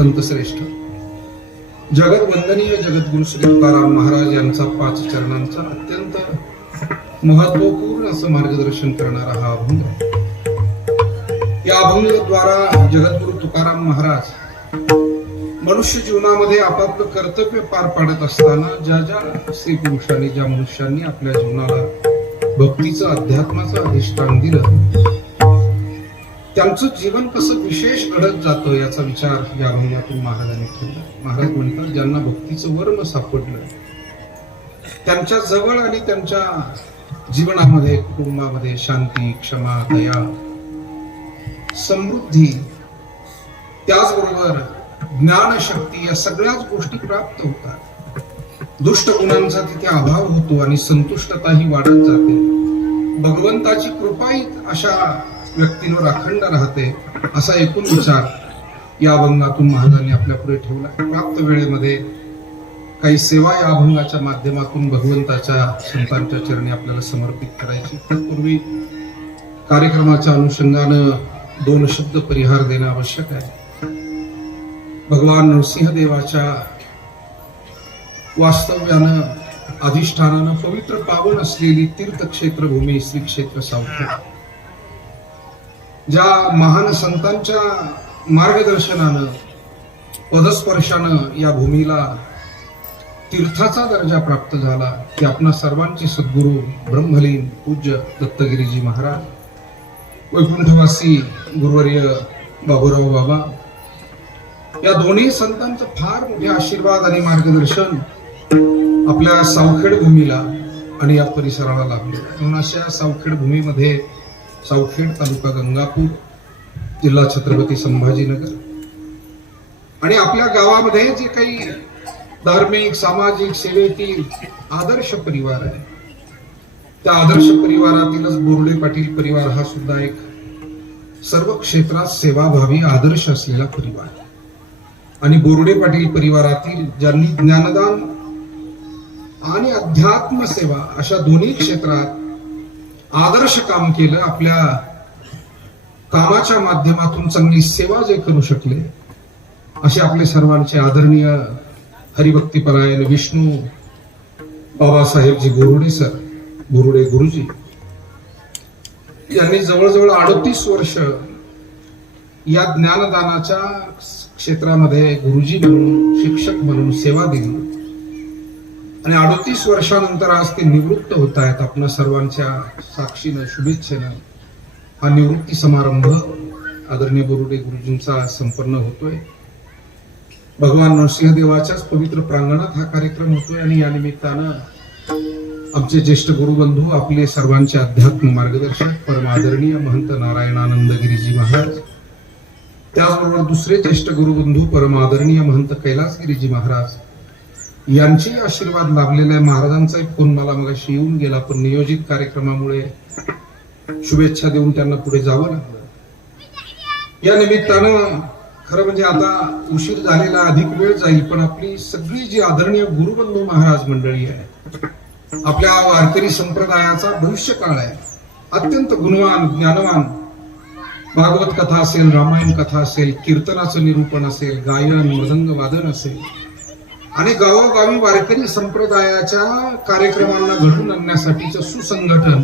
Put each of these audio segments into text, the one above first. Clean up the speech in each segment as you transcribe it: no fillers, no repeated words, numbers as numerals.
संत श्रेष्ठ जगत वंदनीय जगद्गुरु श्री तुकाराम महाराज यांचा 5 चरणांचा अत्यंत महत्वपूर्ण असं मार्गदर्शन करणारा हा अभंग आहे. या अभंगाद्वारा जगद्गुरु तुकाराम महाराज मनुष्य जीवनामध्ये आपापलं कर्तव्य पार पाडत असताना ज्या ज्या स्त्री पुरुषांनी ज्या मनुष्यांनी आपल्या जीवनाला भक्तीचं अध्यात्माचं अधिष्ठान दिलं त्यांचं जीवन कसं विशेष घडत जातं याचा विचार या अभंगातून महाराजांनी केला. महाराज म्हणतात ज्यांना भक्तीचं वर्ण सापडलं त्यांच्या जवळ आणि त्यांच्या जीवनामध्ये कुटुंबामध्ये शांती क्षमा दया समृद्धी त्याचबरोबर ज्ञानशक्ती या सगळ्याच गोष्टी प्राप्त होतात. दुष्ट गुणांचा तिथे अभाव होतो आणि संतुष्टताही वाढत जाते. भगवंताची कृपाही अशा व्यक्तींवर अखंड राहते असा एकूण विचार या अभंगातून महाराजांनी आपल्या पुढे ठेवला. प्राप्त वेळेमध्ये काही सेवा या अभंगाच्या माध्यमातून भगवंताच्या संतांच्या चरणी आपल्याला समर्पित करायची. तत्पूर्वी कार्यक्रमाच्या अनुषंगानं 2 शब्द परिहार देणं आवश्यक आहे. भगवान नरसिंहदेवाच्या वास्तव्यानं अधिष्ठानानं पवित्र पावन असलेली तीर्थक्षेत्र भूमी श्री क्षेत्र सावखेड ज्या महान संतांच्या मार्गदर्शनानं पदस्पर्शानं या भूमीला तीर्थाचा दर्जा प्राप्त झाला की आपणा सर्वांचे सद्गुरू ब्रह्मलीन पूज्य दत्तगिरीजी महाराज वैकुंठवासी गुरुवर्य बाबूराव बाबा या दोन्ही संतांचं फार मोठे आशीर्वाद आणि मार्गदर्शन आपल्या सावखेड भूमीला आणि या परिसराला लाभले. म्हणून अशा सावखेड भूमीमध्ये सावखेड तालुका गंगापूर जिल्हा छत्रपती संभाजीनगर आणि आपल्या गावामध्ये जे काही धार्मिक सामाजिक सेवेतील आदर्श परिवार आहे त्या आदर्श परिवारातीलच बोर्डे पाटील परिवार हा सुद्धा एक सर्व क्षेत्रात सेवाभावी आदर्श असलेला परिवार आणि बोर्डे पाटील परिवारातील ज्यांनी ज्ञानदान आणि अध्यात्म सेवा अशा दोन्ही क्षेत्रात आदर्श काम केलं आपल्या कामाच्या माध्यमातून चांगली सेवा जे करू शकले असे आपले सर्वांचे आदरणीय हरिभक्तीपरायण विष्णू बाबासाहेबजी बोरुडे सर बोरुडे गुरुजी यांनी जवळजवळ 38 वर्ष या ज्ञानदानाच्या क्षेत्रामध्ये गुरुजी म्हणून शिक्षक म्हणून सेवा दिली आणि 38 वर्षानंतर आज ते निवृत्त होत आहेत. आपल्या सर्वांच्या साक्षीनं शुभेच्छेनं हा निवृत्ती समारंभ आदरणीय बोरुडे गुरुजींचा संपन्न होतोय. भगवान नरसिंहदेवाच्याच पवित्र प्रांगणात हा कार्यक्रम होतोय आणि या निमित्तानं आमचे ज्येष्ठ गुरुबंधू आपले सर्वांचे अध्यात्म मार्गदर्शक परम आदरणीय महंत नारायणानंद गिरीजी महाराज त्याचबरोबर दुसरे ज्येष्ठ गुरुबंधू परम आदरणीय महंत कैलासगिरीजी महाराज यांचे आशीर्वाद लाभलेल्या महाराजांचा एक फोन मला मगाशी येऊन गेला पण नियोजित कार्यक्रमामुळे शुभेच्छा देऊन त्यांना पुढे जावं लागलं. या निमित्तानं खरं म्हणजे आता उशीर झालेला अधिक वेळ जाईल पण आपली सगळी जी आदरणीय गुरुबंधू महाराज मंडळी आहे आपल्या वारकरी संप्रदायाचा भविष्य काळ आहे. अत्यंत गुणवान ज्ञानवान भागवत कथा असेल रामायण कथा असेल कीर्तनाचं निरूपण असेल गायन मृदंग वादन असेल आणि गावोगावी वारकरी संप्रदायाच्या कार्यक्रमांना घडवून आणण्यासाठीचं सुसंघटन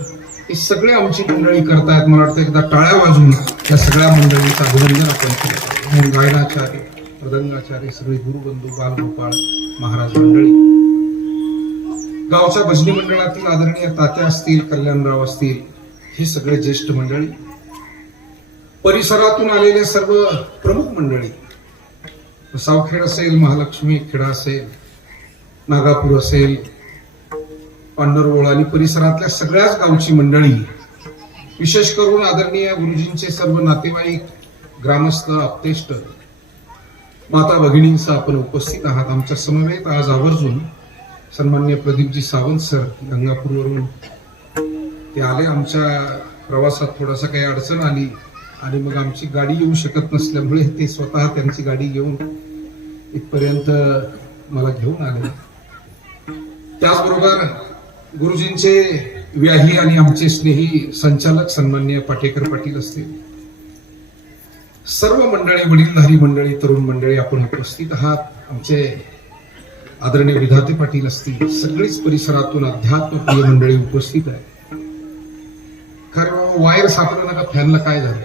हे सगळे आमची मंडळी करतायत. मला वाटतं एकदा टाळ्या वाजवून या सगळ्या मंडळीचं अभिनंदन आपण केलं. गायनाचार्य मृदंगाचार्य सगळे गुरुबंधू बालगोपाळ महाराज मंडळी गावच्या भजनी मंडळातील आदरणीय तात्या असतील कल्याणराव असतील हे सगळे ज्येष्ठ मंडळी परिसरातून आलेले सर्व प्रमुख मंडळी सावखेड असेल महालक्ष्मी खेडा असेल नागापूर असेल पांढरवळ आणि परिसरातल्या सगळ्याच गावची मंडळी विशेष करून आदरणीय गुरुजींचे सर्व नातेवाईक ग्रामस्थ आप्तेष्ट माता भगिनींचा आपण उपस्थित आहात. आमच्या समवेत आज आवर्जून सन्मान्य प्रदीपजी सावंत सर गंगापूरवरून ते आले. आमच्या प्रवासात थोडासा काही अडचण आली आणि मग आमची गाडी येऊ शकत नसल्यामुळे ते स्वतः त्यांची गाडी घेऊन इथपर्यंत मला घेऊन आले. त्याचबरोबर गुरुजींचे व्याही आणि आमचे स्नेही संचालक सन्माननीय पाटेकर पाटील असतील सर्व मंडळी, वडीलधारी मंडळी, तरुण मंडळी आपण उपस्थित आहात. आमचे आदरणीय विधाते पाटील असतील, सगळीच परिसरातून अध्यात्मप्रिय मंडळी उपस्थित आहे. खरं वायर सापडलं का फॅनला काय झालं,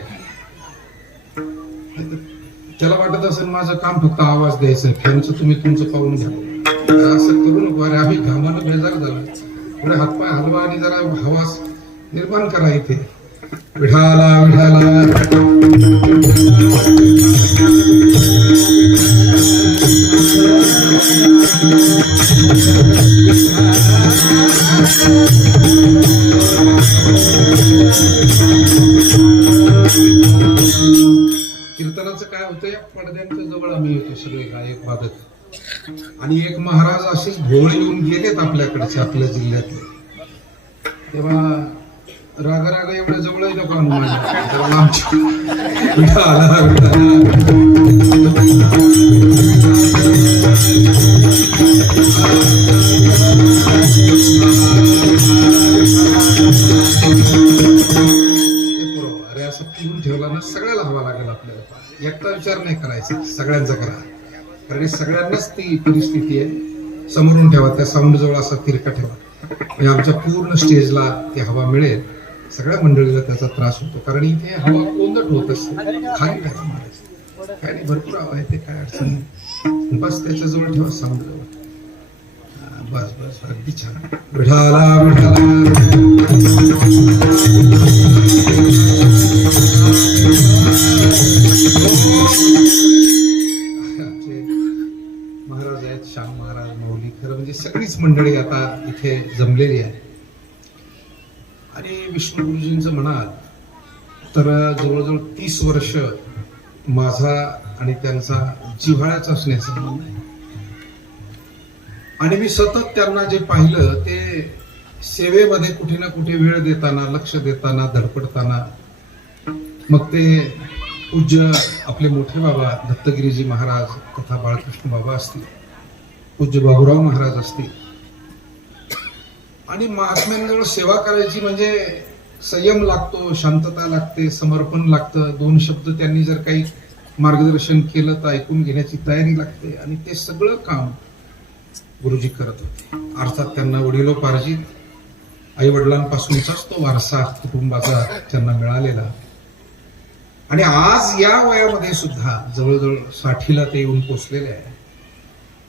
त्याला वाटत असेल माझं काम फक्त आवाज द्यायचं, फॅनचं तुम्ही तुमचं पाहून घ्या. असं करू नको. अरे आम्ही घामानं बेजार झाला, पुढे हातपाय हलवा आणि जरा हवा निर्माण करा इथे. विठाला विठाला कीर्तनाचं काय होतं, या पडद्यांच्या जवळ आम्ही येतो सगळे गायक वादक, आणि एक महाराज असेच भोवळे येऊन गेलेत आपल्याकडचे, आपल्या जिल्ह्यातले. तेव्हा राग राग एवढ्या जवळ नको अरे असं पूर्ण ठेवला ना सगळ्याला हवा लागेल आपल्याला. एकटा विचार नाही करायचा, सगळ्यांचा करा, कारण सगळ्यांनाच ती परिस्थिती आहे. समोरून ठेवा, त्या साऊंड जवळ असा तिरका ठेवा, म्हणजे आमच्या पूर्ण स्टेजला ती हवा मिळेल. सगळ्या मंडळीला त्याचा त्रास होतो, कारण इथे हवा कोंदट होत असते. खाली काय नाही, भरपूर हवा आहे, ते काय अडचण नाही. बस त्याच्याजवळ ठेवा, साऊंड जवळ. बस बस, अगदी छान. विठाला विठाला महाराज आहेत, श्याम महाराज, मौली, खरं म्हणजे सगळीच मंडळी आता इथे जमलेली आहे. आणि विष्णू गुरुजींचं म्हणाल तर जवळजवळ 30 वर्ष माझा आणि त्यांचा जिव्हाळ्याचा स्नेहसंबंध आहे. आणि मी सतत त्यांना जे पाहिलं ते सेवेमध्ये कुठे ना कुठे वेळ देताना, लक्ष देताना, धडपडताना. मग ते पूज्य आपले मोठे बाबा दत्तगिरीजी महाराज तथा बाळकृष्ण बाबा असतील, पूज्य बाबूराव महाराज असतील. आणि महात्म्यांजवळ सेवा करायची म्हणजे संयम लागतो, शांतता लागते, समर्पण लागतं. 2 शब्द त्यांनी जर काही मार्गदर्शन केलं तर ऐकून घेण्याची तयारी लागते. आणि ते सगळं काम गुरुजी करत होते. अर्थात त्यांना वडिलोपार्जित आई वडिलांपासूनचाच तो वारसा कुटुंबाचा त्यांना मिळालेला. आणि आज या वयामध्ये सुद्धा जवळजवळ 60ला ते येऊन पोचलेले आहे.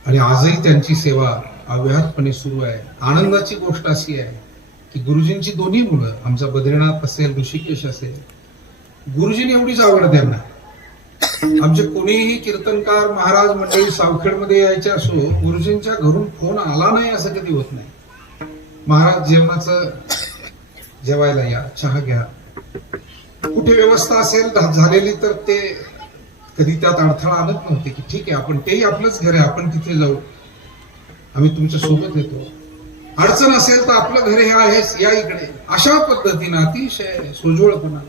आणि आजही त्यांची सेवा अव्याहतपणे सुरू आहे. आनंदाची गोष्ट अशी आहे की गुरुजींची दोन्ही मुलं, आमचा बद्रीनाथ असेल, ऋषिकेश असेल, गुरुजींनी एवढीच आवड त्यांना. आमचे कोणीही कीर्तनकार महाराज मंडळी सावखेडमध्ये यायचे असो, गुरुजींच्या घरून फोन आला नाही असं कधी होत नाही. महाराज जेवणाचं, जेवायला या, चहा घ्या, कुठे व्यवस्था असेल झालेली तर ते कधी त्यात अडथळा आणत नव्हते की ठीक आहे, आपण तेही आपलंच घर आहे, आपण तिथे जाऊ, आम्ही तुमच्या सोबत येतो. अडचण असेल तर आपलं घर हे आहेच, या इकडे. अशा पद्धतीनं अतिशय सोज्वळपणा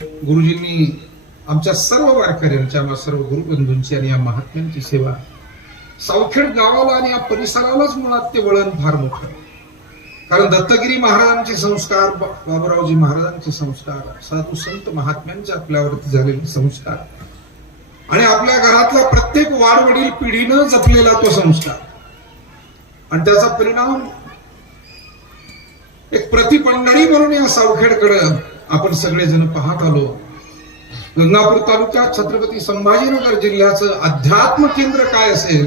गुरुजींनी आमच्या सर्व वारकऱ्यांची, आम्हा सर्व गुरुबंधूंची आणि या महात्म्यांची सेवा, सावखेड गावाला आणि या परिसरालाच मुळात ते वळण फार मोठं. कारण दत्तगिरी महाराजांचे संस्कार, बाबूरावजी महाराजांचे संस्कार, साधू संत महात्म्यांचे आपल्यावरती झालेले संस्कार, आणि आपल्या घरातला प्रत्येक वाडवडील पिढीनं जपलेला तो संस्कार, आणि त्याचा परिणाम एक प्रतिपंढरी म्हणून या सावखेडकडे आपण सगळेजण पाहत आलो. गंगापूर तालुक्यात छत्रपती संभाजीनगर जिल्ह्याचं अध्यात्म केंद्र काय असेल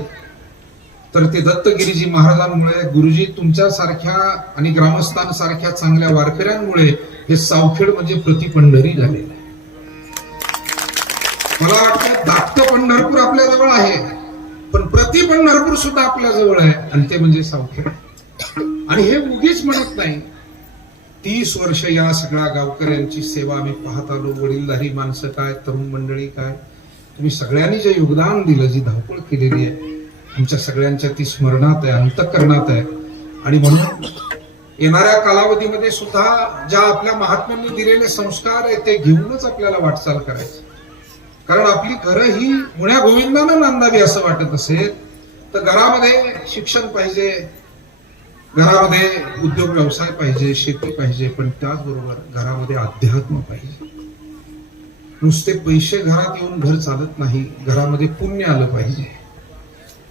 तर ते दत्तगिरीजी महाराजांमुळे, गुरुजी तुमच्यासारख्या आणि ग्रामस्थांसारख्या चांगल्या वारकऱ्यांमुळे हे सावखेड म्हणजे प्रतिपंढरी झालेलं आहे. मला वाटतं धाकटं पंढरपूर आपल्या जवळ आहे, पण प्रतिपंढरपूर सुद्धा आपल्या जवळ आहे, आणि ते म्हणजे सावखेड. आणि हे उगीच म्हणत नाही. 30 वर्ष या सगळ्या गावकऱ्यांची सेवा आम्ही पाहत आलो. वडीलधारी माणसं काय, तरुण मंडळी काय, तुम्ही सगळ्यांनी जे योगदान दिलं, जी धावपळ केलेली आहे, आमच्या सगळ्यांच्या ती स्मरणात आहे, अंतःकरणात आहे. आणि म्हणून येणाऱ्या कालावधीमध्ये सुद्धा ज्या आपल्या महात्म्यांनी दिलेले संस्कार आहे ते घेऊनच आपल्याला वाटचाल करायची. कारण आपली घरं ही मुळ्या गोविंदानं नांदावी असं वाटत असेल तर घरामध्ये शिक्षण पाहिजे, घरामध्ये उद्योग व्यवसाय पाहिजे, शेती पाहिजे, पण त्याचबरोबर घरामध्ये अध्यात्म पाहिजे. नुसते पैसे घरात येऊन घर चालत नाही, घरामध्ये पुण्य आलं पाहिजे.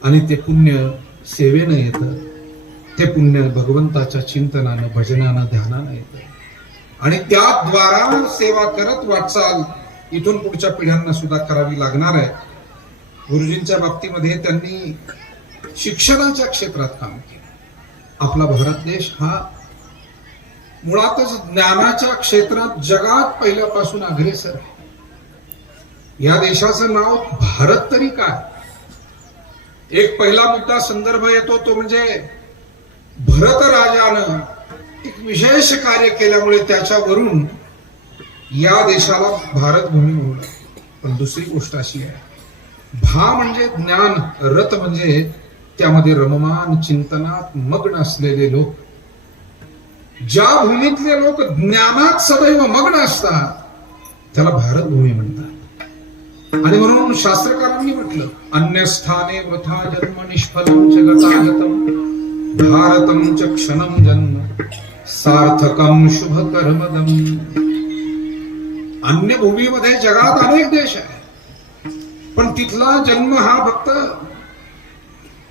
आणि ते पुण्य सेवेनं येतं, ते पुण्य भगवंताच्या चिंतनानं, भजनानं, ध्यानानं येतं. आणि त्याद्वारा सेवा करत वाटचाल इथून पुढच्या पिढ्यांना सुद्धा करावी लागणार आहे. गुरुजींच्या बाबतीमध्ये त्यांनी शिक्षणाच्या क्षेत्रात काम केलं. आपला भारत देश हा मुळातच ज्ञानाच्या क्षेत्रात जगात पहिल्यापासून अग्रेसर आहे. या देशाचं नाव भारत तरी काय? एक पहिला मुद्दा संदर्भ येतो तो म्हणजे भरत राजानं एक विशेष कार्य केल्यामुळे त्याच्यावरून या देशाला भारत भूमी म्हणून. पण दुसरी गोष्ट अशी आहे, भा म्हणजे ज्ञान, रत म्हणजे त्यामध्ये रममान चिंतनात मग्न असलेले लोक. ज्या भूमीतले लोक ज्ञानात सदैव मग्न असतात त्याला भारत भूमी म्हणतात. आणि म्हणून शास्त्रकारांनी म्हटलं, अन्य स्थाने वृथा जन्म निष्फलम च गतागतम भारतम च क्षणम जन्म सार्थकम शुभ कर्मदम. अन्य भूमीमध्ये जगात अनेक देश आहे, पण तिथला जन्म हा फक्त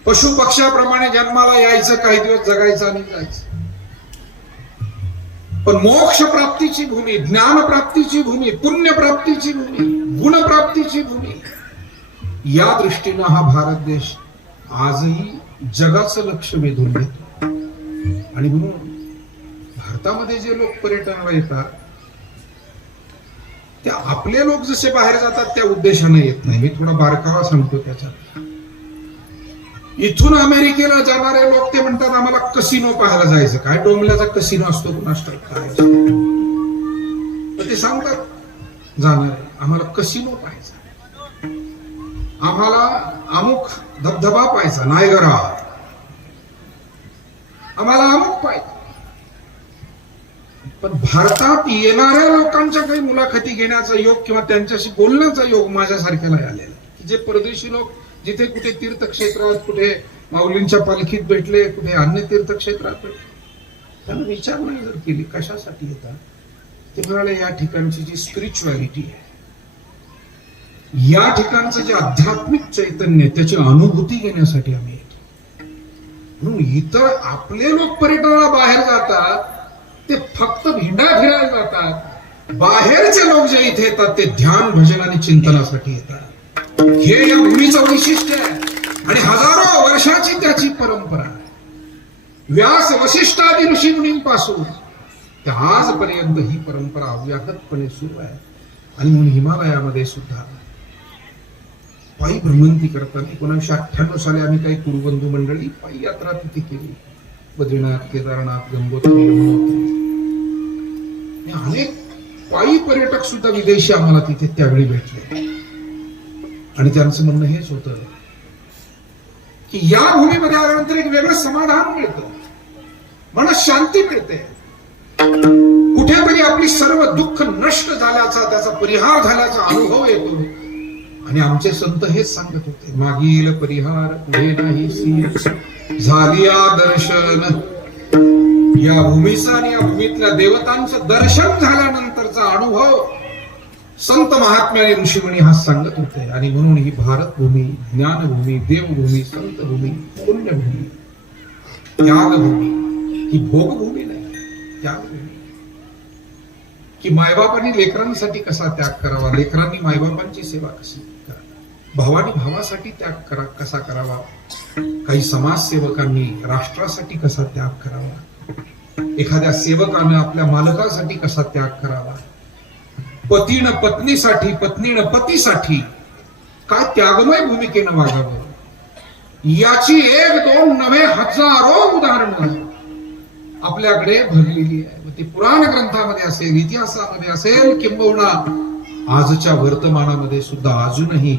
पशु पक्ष्याप्रमाणे जन्माला यायचं, काही दिवस जगायचं आणि जायचं. पण मोक्ष प्राप्तीची भूमी, ज्ञान प्राप्तीची भूमी, पुण्य प्राप्तीची भूमी, गुण प्राप्तीची भूमी, या दृष्टीनं हा भारत देश आजही जगाचं लक्ष वेधून घेतो. आणि म्हणून भारतामध्ये जे लोक पर्यटनाला येतात ते आपले लोक जसे बाहेर जातात त्या उद्देशाने येत नाही. मी थोडा बारकावा सांगतो त्याच्यात. इथून अमेरिकेला जाणारे लोक ते म्हणतात आम्हाला कसिनो पाहायला जायचं. काय डोंबल्याचा कसिनो असतो कुणास ठाऊक काय, तर ते सांगतात जाणारे आम्हाला कसिनो पाहायचा, आम्हाला अमुक धबधबा पाहायचा नायगरा, आम्हाला अमुक पाहायचं. पण भारतात येणाऱ्या लोकांच्या काही मुलाखती घेण्याचा योग किंवा त्यांच्याशी बोलण्याचा योग माझ्यासारख्याला आलेला, की जे परदेशी लोक जिथे कुठे तीर्थक्षेत्रात, कुठे माऊलींच्या पालखीत भेटले, कुठे अन्य तीर्थक्षेत्रात भेटले, त्यांना विचारणा जर केली कशासाठी येतात, ते म्हणाले या ठिकाणची जी स्पिरिच्युअलिटी आहे, या ठिकाणचं जे आध्यात्मिक चैतन्य, त्याची अनुभूती घेण्यासाठी आम्ही येतो. म्हणून इतर आपले लोक पर्यटनाला बाहेर जातात ते फक्त भिंडा फिरायला जातात. बाहेरचे लोक जे इथे येतात ते ध्यान, भजन आणि चिंतनासाठी येतात. हे या भूमीचं वैशिष्ट्य आहे आणि हजारो वर्षाची त्याची परंपरा आहे. व्यास वशिष्ठादी ऋषी मुनींपासून ते आजपर्यंत ही परंपरा अव्याहतपणे सुरू आहे. आणि म्हणून हिमालयामध्ये सुद्धा पायी भ्रमंती करताना 1998 साली आम्ही काही कुरुबंधू मंडळी पायी यात्रा तिथे केली. बद्रीनाथ, केदारनाथ, गंगोत्री, यमुनोत्री, अनेक पायी पर्यटक सुद्धा विदेशी आम्हाला तिथे त्यावेळी भेटले. आणि त्यांचं म्हणणं हेच होतं की या भूमीमध्ये आल्यानंतर एक वेगळं समाधान मिळतं, मनात शांती मिळते, कुठेतरी आपली सर्व दुःख नष्ट झाल्याचा, त्याचा परिहार झाल्याचा अनुभव येतो. आणि आमचे संत हेच सांगत होते, मागील परिहार पुढे नाही सी झालिया दर्शन. या भूमीचा आणि या भूमीतल्या देवतांचं दर्शन झाल्यानंतरचा अनुभव संत महात्मे आणि ऋषीमुनी हा सांगत होते. आणि म्हणून ही भारत भूमी, ज्ञानभूमी, देवभूमी, संतभूमी, पुण्यभूमी, त्यागभूमी, ही भोगभूमी नाही, त्यागभूमी. की मायबापांनी लेकरांसाठी कसा त्याग करावा, लेकरांनी मायबापांची सेवा कशी करावी, भावानी भावासाठी त्याग कसा करावा, काही समाजसेवकांनी राष्ट्रासाठी कसा त्याग करावा, एखाद्या सेवकानं आपल्या मालकासाठी कसा त्याग करावा, पतीनं पत्नीसाठी, पत्नीनं पतीसाठी काय त्यागमय भूमिकेनं वागावं, याची 1-2 नव्हे हजारो उदाहरणं आपल्याकडे भरलेली आहे. ते पुराण ग्रंथामध्ये असेल, इतिहासामध्ये असेल, किंबहुना आजच्या वर्तमानामध्ये सुद्धा अजूनही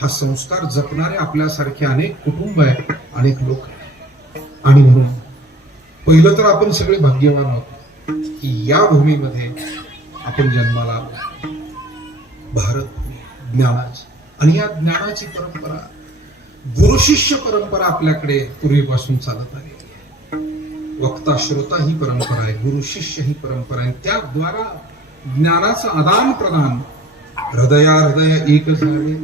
हा संस्कार जपणारे आपल्यासारखे अनेक कुटुंब आहेत, अनेक लोक आहेत. आणि म्हणून पहिलं तर आपण सगळे भाग्यवान आहोत की या भूमीमध्ये आपण जन्माला आलो. भारत भूमी ज्ञानाची, आणि या ज्ञानाची परंपरा गुरु शिष्य परंपरा आपल्याकडे पूर्वीपासून चालत आली. वक्ता श्रोता ही परंपरा आहे, गुरु शिष्य ही परंपरा आहे. त्याद्वारा ज्ञानाचं आदान प्रदान हृदया हृदय एक झाले,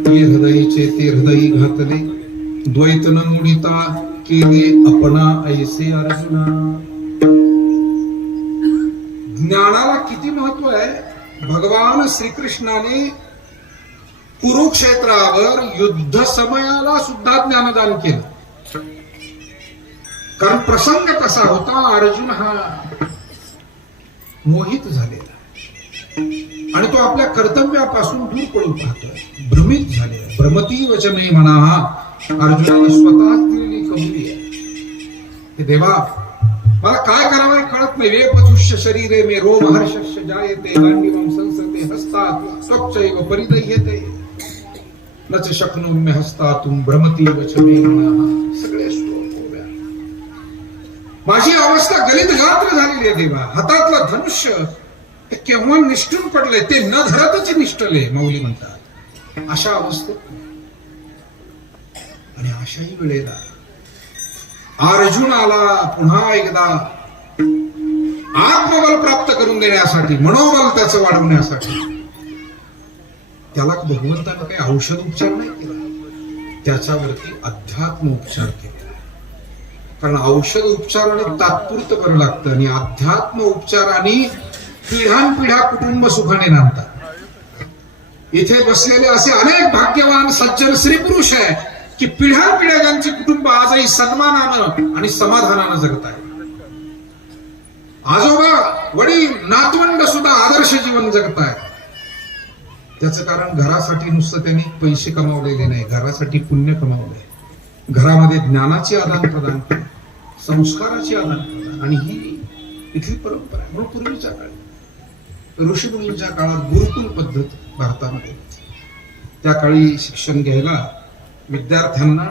ते हृदयचे ते हृदयी घातले, द्वैत न मुडिता केले अपना ऐसे अर्जुना. ज्ञानाला किती महत्व आहे. भगवान श्रीकृष्णाने कुरुक्षेत्रावर युद्ध समयाला सुद्धा ज्ञानदान केलं. कारण प्रसंग कसा होता, अर्जुन हा मोहित झालेला आणि तो आपल्या कर्तव्यापासून दूर पडून पाहतोय, भ्रमित झालेला. भ्रमती वचने म्हणा, अर्जुनाने स्वतःच दिलेली कबुली आहे की देवा मला काय करावं कळत नाही. वेपथुष्य शरीरे मे रोमहर्षस्य जायते, गांडीवं संसते हस्तात् स्वच्छैव परिदह्यते, न च शक्नोम्य हस्तातुं भ्रमती वचने म्हणा. सगळे श्लोक होत्या. माझी अवस्था गलित गात्र झालेली आहे देवा. हातातलं धनुष्य ते केव्हा निष्ठून पडले, ते न धरतच निष्ठले, मौली म्हणतात. अशा अवस्थेत आणि अशाही वेळेला अर्जुनाला पुन्हा एकदा आत्मबल प्राप्त करून देण्यासाठी, मनोबल त्याचं वाढवण्यासाठी त्याला भगवंतानं काही औषध उपचार नाही केला, त्याच्यावरती अध्यात्म उपचार केला. कारण औषध उपचाराने तात्पुरतं बरं लागतं आणि अध्यात्म उपचाराने पिढ्यानपिढ्या कुटुंब सुखाने नांदतात. इथे बसलेले असे अनेक भाग्यवान सज्जन स्त्री पुरुष आहे की पिढ्यानपिढ्या त्यांची कुटुंब आजही सन्मानानं आणि समाधानानं जगत आहे. आजोबा वडील नातवंड सुद्धा आदर्श जीवन जगत आहे. त्याचं कारण घरासाठी नुसतं त्यांनी पैसे कमावलेले नाही, घरासाठी पुण्य कमावले, घरामध्ये ज्ञानाचे आदान प्रदान केले, संस्काराचे आदान प्रदान. आणि ही इथली परंपरा आहे. म्हणून पूर्वीच्या काळी ऋषीमुनींच्या काळात गुरुकुल पद्धत भारतामध्ये होती. त्या काळी शिक्षण घ्यायला विद्यार्थ्यांना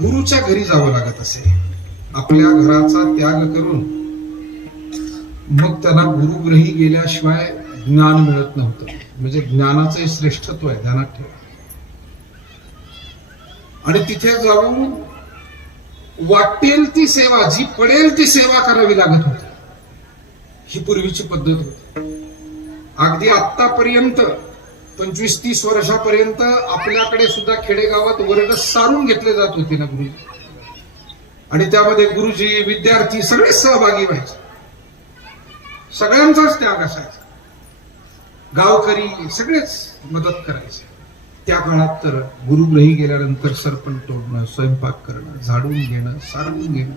गुरुच्या घरी जावं लागत असे. आपल्या घराचा त्याग करून मग त्यांना गुरुग्रही गेल्याशिवाय ज्ञान मिळत नव्हतं. म्हणजे ज्ञानाचं श्रेष्ठत्व आहे, ध्यानात ठेवा. आणि तिथे जाऊन वाटेल ती सेवा, जी पडेल ती सेवा करावी लागत होती. ही पूर्वीची पद्धत होती. अगदी आतापर्यंत 25-30 वर्षापर्यंत आपल्याकडे सुद्धा खेडेगावात वर्ग सारून घेतले जात होते ना गुरुजी, आणि त्यामध्ये गुरुजी विद्यार्थी सगळे सहभागी व्हायचे. सगळ्यांचाच त्याग असायचा. गावकरी सगळेच मदत करायचे. त्या काळात तर गुरुग्रही गेल्यानंतर सरपण तोडणं, स्वयंपाक करणं, झाडून घेणं, सारवून घेणं.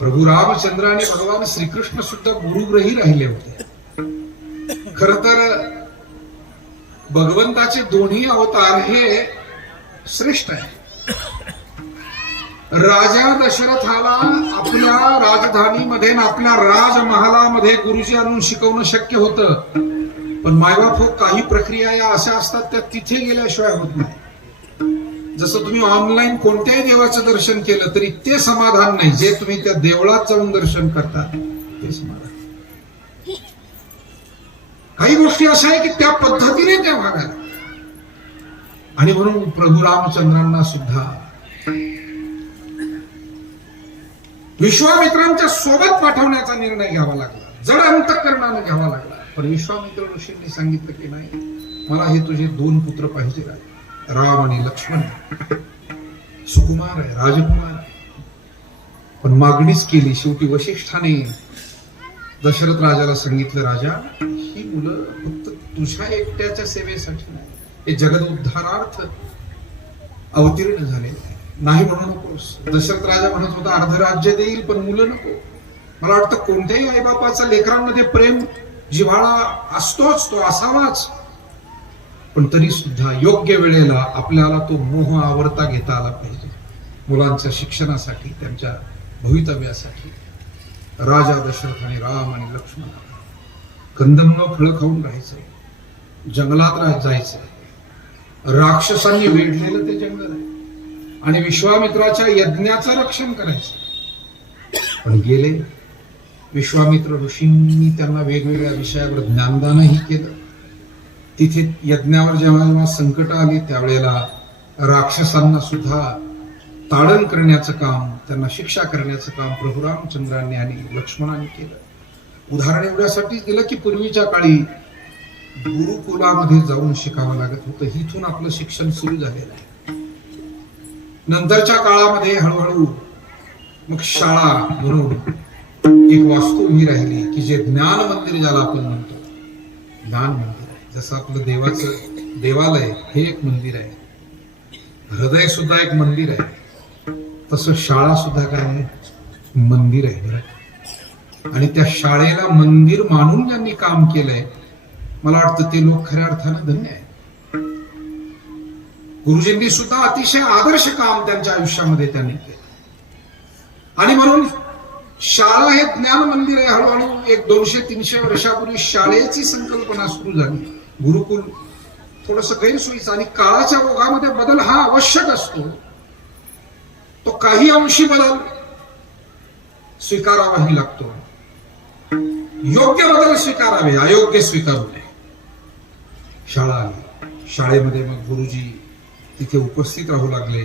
प्रभू रामचंद्र आणि भगवान श्रीकृष्ण सुद्धा गुरुग्रही राहिले होते. खर तर भगवंताचे दोन्ही अवतार हे श्रेष्ठ आहे. राजा दशरथाला आपल्या राजधानीमध्ये आपल्या राजमहालामध्ये गुरुजी आणून शिकवणं शक्य होतं, पण मायबाप काही प्रक्रिया या अशा असतात त्या तिथे गेल्याशिवाय होत नाही. जसं तुम्ही ऑनलाईन कोणत्याही देवाचं दर्शन केलं तरी ते समाधान नाही जे तुम्ही त्या देवळात जाऊन दर्शन करता ते समाधान. काही गोष्टी अशा आहे की त्या पद्धतीने त्या व्हाव्या. आणि म्हणून प्रभू रामचंद्रांना सुद्धा विश्वामित्रांच्या सोबत पाठवण्याचा निर्णय घ्यावा लागला, जड अंतःकरणाने घ्यावा लागला. पण विश्वामित्र ऋषींनी सांगितलं की नाही, मला हे तुझे 2 पुत्र पाहिजे, राम आणि लक्ष्मण. सुकुमार आहे, राजकुमार आहे. पण मागणीच केली. शेवटी वशिष्ठाने दशरथ राजाला सांगितलं, राजा ही मुलं फक्त तुझ्या एकट्याच्या सेवेसाठी नाही, हे जगद उद्धारार्थ अवतीर्ण झाले नाही म्हणू नकोस. दशरथ राजा म्हणत होता अर्ध राज्य देईल पण मुलं नको. मला वाटतं कोणत्याही आईबापाचा लेकरांमध्ये प्रेम जिव्हाळा असतोच, तो असावाच. पण तरी सुद्धा योग्य वेळेला आपल्याला तो मोह आवरता घेता आला पाहिजे. मुलांच्या शिक्षणासाठी, त्यांच्या भवितव्यासाठी राजा दशरथ आणि राम आणि लक्ष्मण कंदमुळं फळं खाऊन राहायचं, जंगलात जायचं. राक्षसांनी वेढलेलं ते जंगल आहे आणि विश्वामित्राच्या यज्ञाचं रक्षण करायचं. पण गेले. विश्वामित्र ऋषींनी त्यांना वेगवेगळ्या विषयावर ज्ञानदानही केलं. तिथे यज्ञावर जेव्हा संकट आली त्यावेळेला राक्षसांना सुद्धा ताडण करण्याचं काम, त्यांना शिक्षा करण्याचं काम प्रभू रामचंद्रांनी आणि लक्ष्मणांनी केलं. उदाहरण एवढ्यासाठीच दिलं की पूर्वीच्या काळी गुरुकुलामध्ये जाऊन शिकावं लागत होतं. इथून आपलं शिक्षण सुरू झालेलं आहे. नंतरच्या काळामध्ये हळूहळू मग शाळा म्हणून एक वास्तू उभी राहिली की जे ज्ञान मंदिर ज्याला आपण म्हणतो. ज्ञान मंदिर जसं आपलं देवाचं देवालय हे एक मंदिर आहे, हृदय सुद्धा एक मंदिर आहे, तसं शाळा सुद्धा काय आहे, मंदिर आहे. आणि त्या शाळेला मंदिर मानून ज्यांनी काम केलंय मला वाटतं ते लोक खऱ्या अर्थानं धन्य आहेत. गुरुजींनी सुद्धा अतिशय आदर्श काम त्यांच्या आयुष्यामध्ये त्यांनी केलं. आणि म्हणून शाळा हे ज्ञान मंदिर आहे. हळूहळू 100-200-300 वर्षापूर्वी शाळेची संकल्पना सुरू झाली. गुरुकुल थोडस गैरसोयीचं आणि काळाच्या ओघामध्ये बदल हा आवश्यक असतो. तो काही अंशी बदल स्वीकारावाही लागतो. योग्य बदल स्वीकारावे, अयोग्य स्वीकारू नये. शाळा आली, शाळेमध्ये मग गुरुजी तिथे उपस्थित राहू लागले,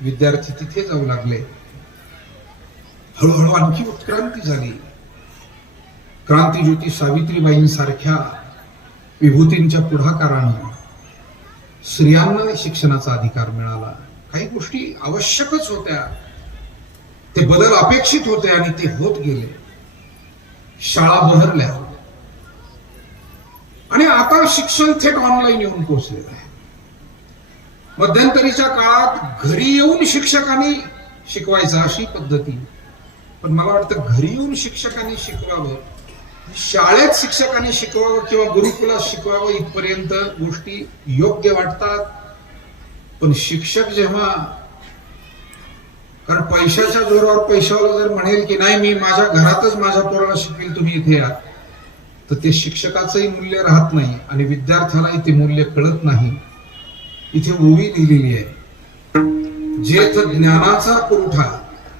विद्यार्थी तिथे जाऊ लागले. हळूहळू आणखी उत्क्रांती झाली. क्रांतीज्योती सावित्रीबाईंसारख्या विभूतींच्या पुढाकारानं स्त्रियांना शिक्षणाचा अधिकार मिळाला. काही गोष्टी आवश्यकच होत्या, ते बदल अपेक्षित होते आणि ते होत गेले. शाळा बहरल्या आणि आता शिक्षण थेट ऑनलाईन येऊन पोहोचलेलं आहे. मध्यंतरीच्या काळात घरी येऊन शिक्षकांनी शिकवायचं अशी पद्धती, पण मला वाटतं घरी येऊन शिक्षकांनी शिकवावं, शाळेत शिक्षकांनी शिकवावं किंवा गुरुकुलात शिकवावं इथपर्यंत गोष्टी योग्य वाटतात. पण शिक्षक जेव्हा, कारण पैशाच्या जोरावर पैशावाला जर म्हणेल की नाही मी माझ्या घरातच माझ्या पोराला शिकवेल, तुम्ही इथे या, तर ते शिक्षकाचंही मूल्य राहत नाही आणि विद्यार्थ्यालाही ते मूल्य कळत नाही. इथे ओवी लिहिलेली आहे, जेथ ज्ञानाचा पुरवठा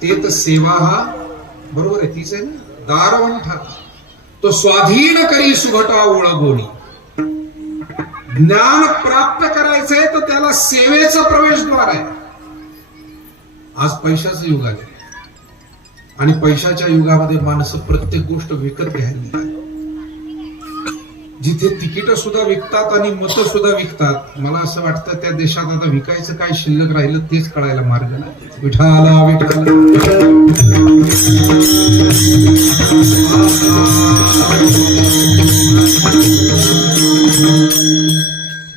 तेथ सेवा, हा बरोबर आहे, तीच आहे ना, दारवंठा तो स्वाधीन करी सुभटा ओळगोणी. ज्ञान प्राप्त करायचंय तर त्याला सेवेचं प्रवेशद्वार आहे. आज पैशाचं युग आले आणि पैशाच्या युगामध्ये माणसं प्रत्येक गोष्ट विकत घ्यायला निघाली. जिथे तिकीट सुद्धा विकतात आणि मतं सुद्धा विकतात. मला असं वाटतं त्या देशात आता विकायचं काय शिल्लक राहिलं तेच कळायला मार्ग नाही. विठाला विठाला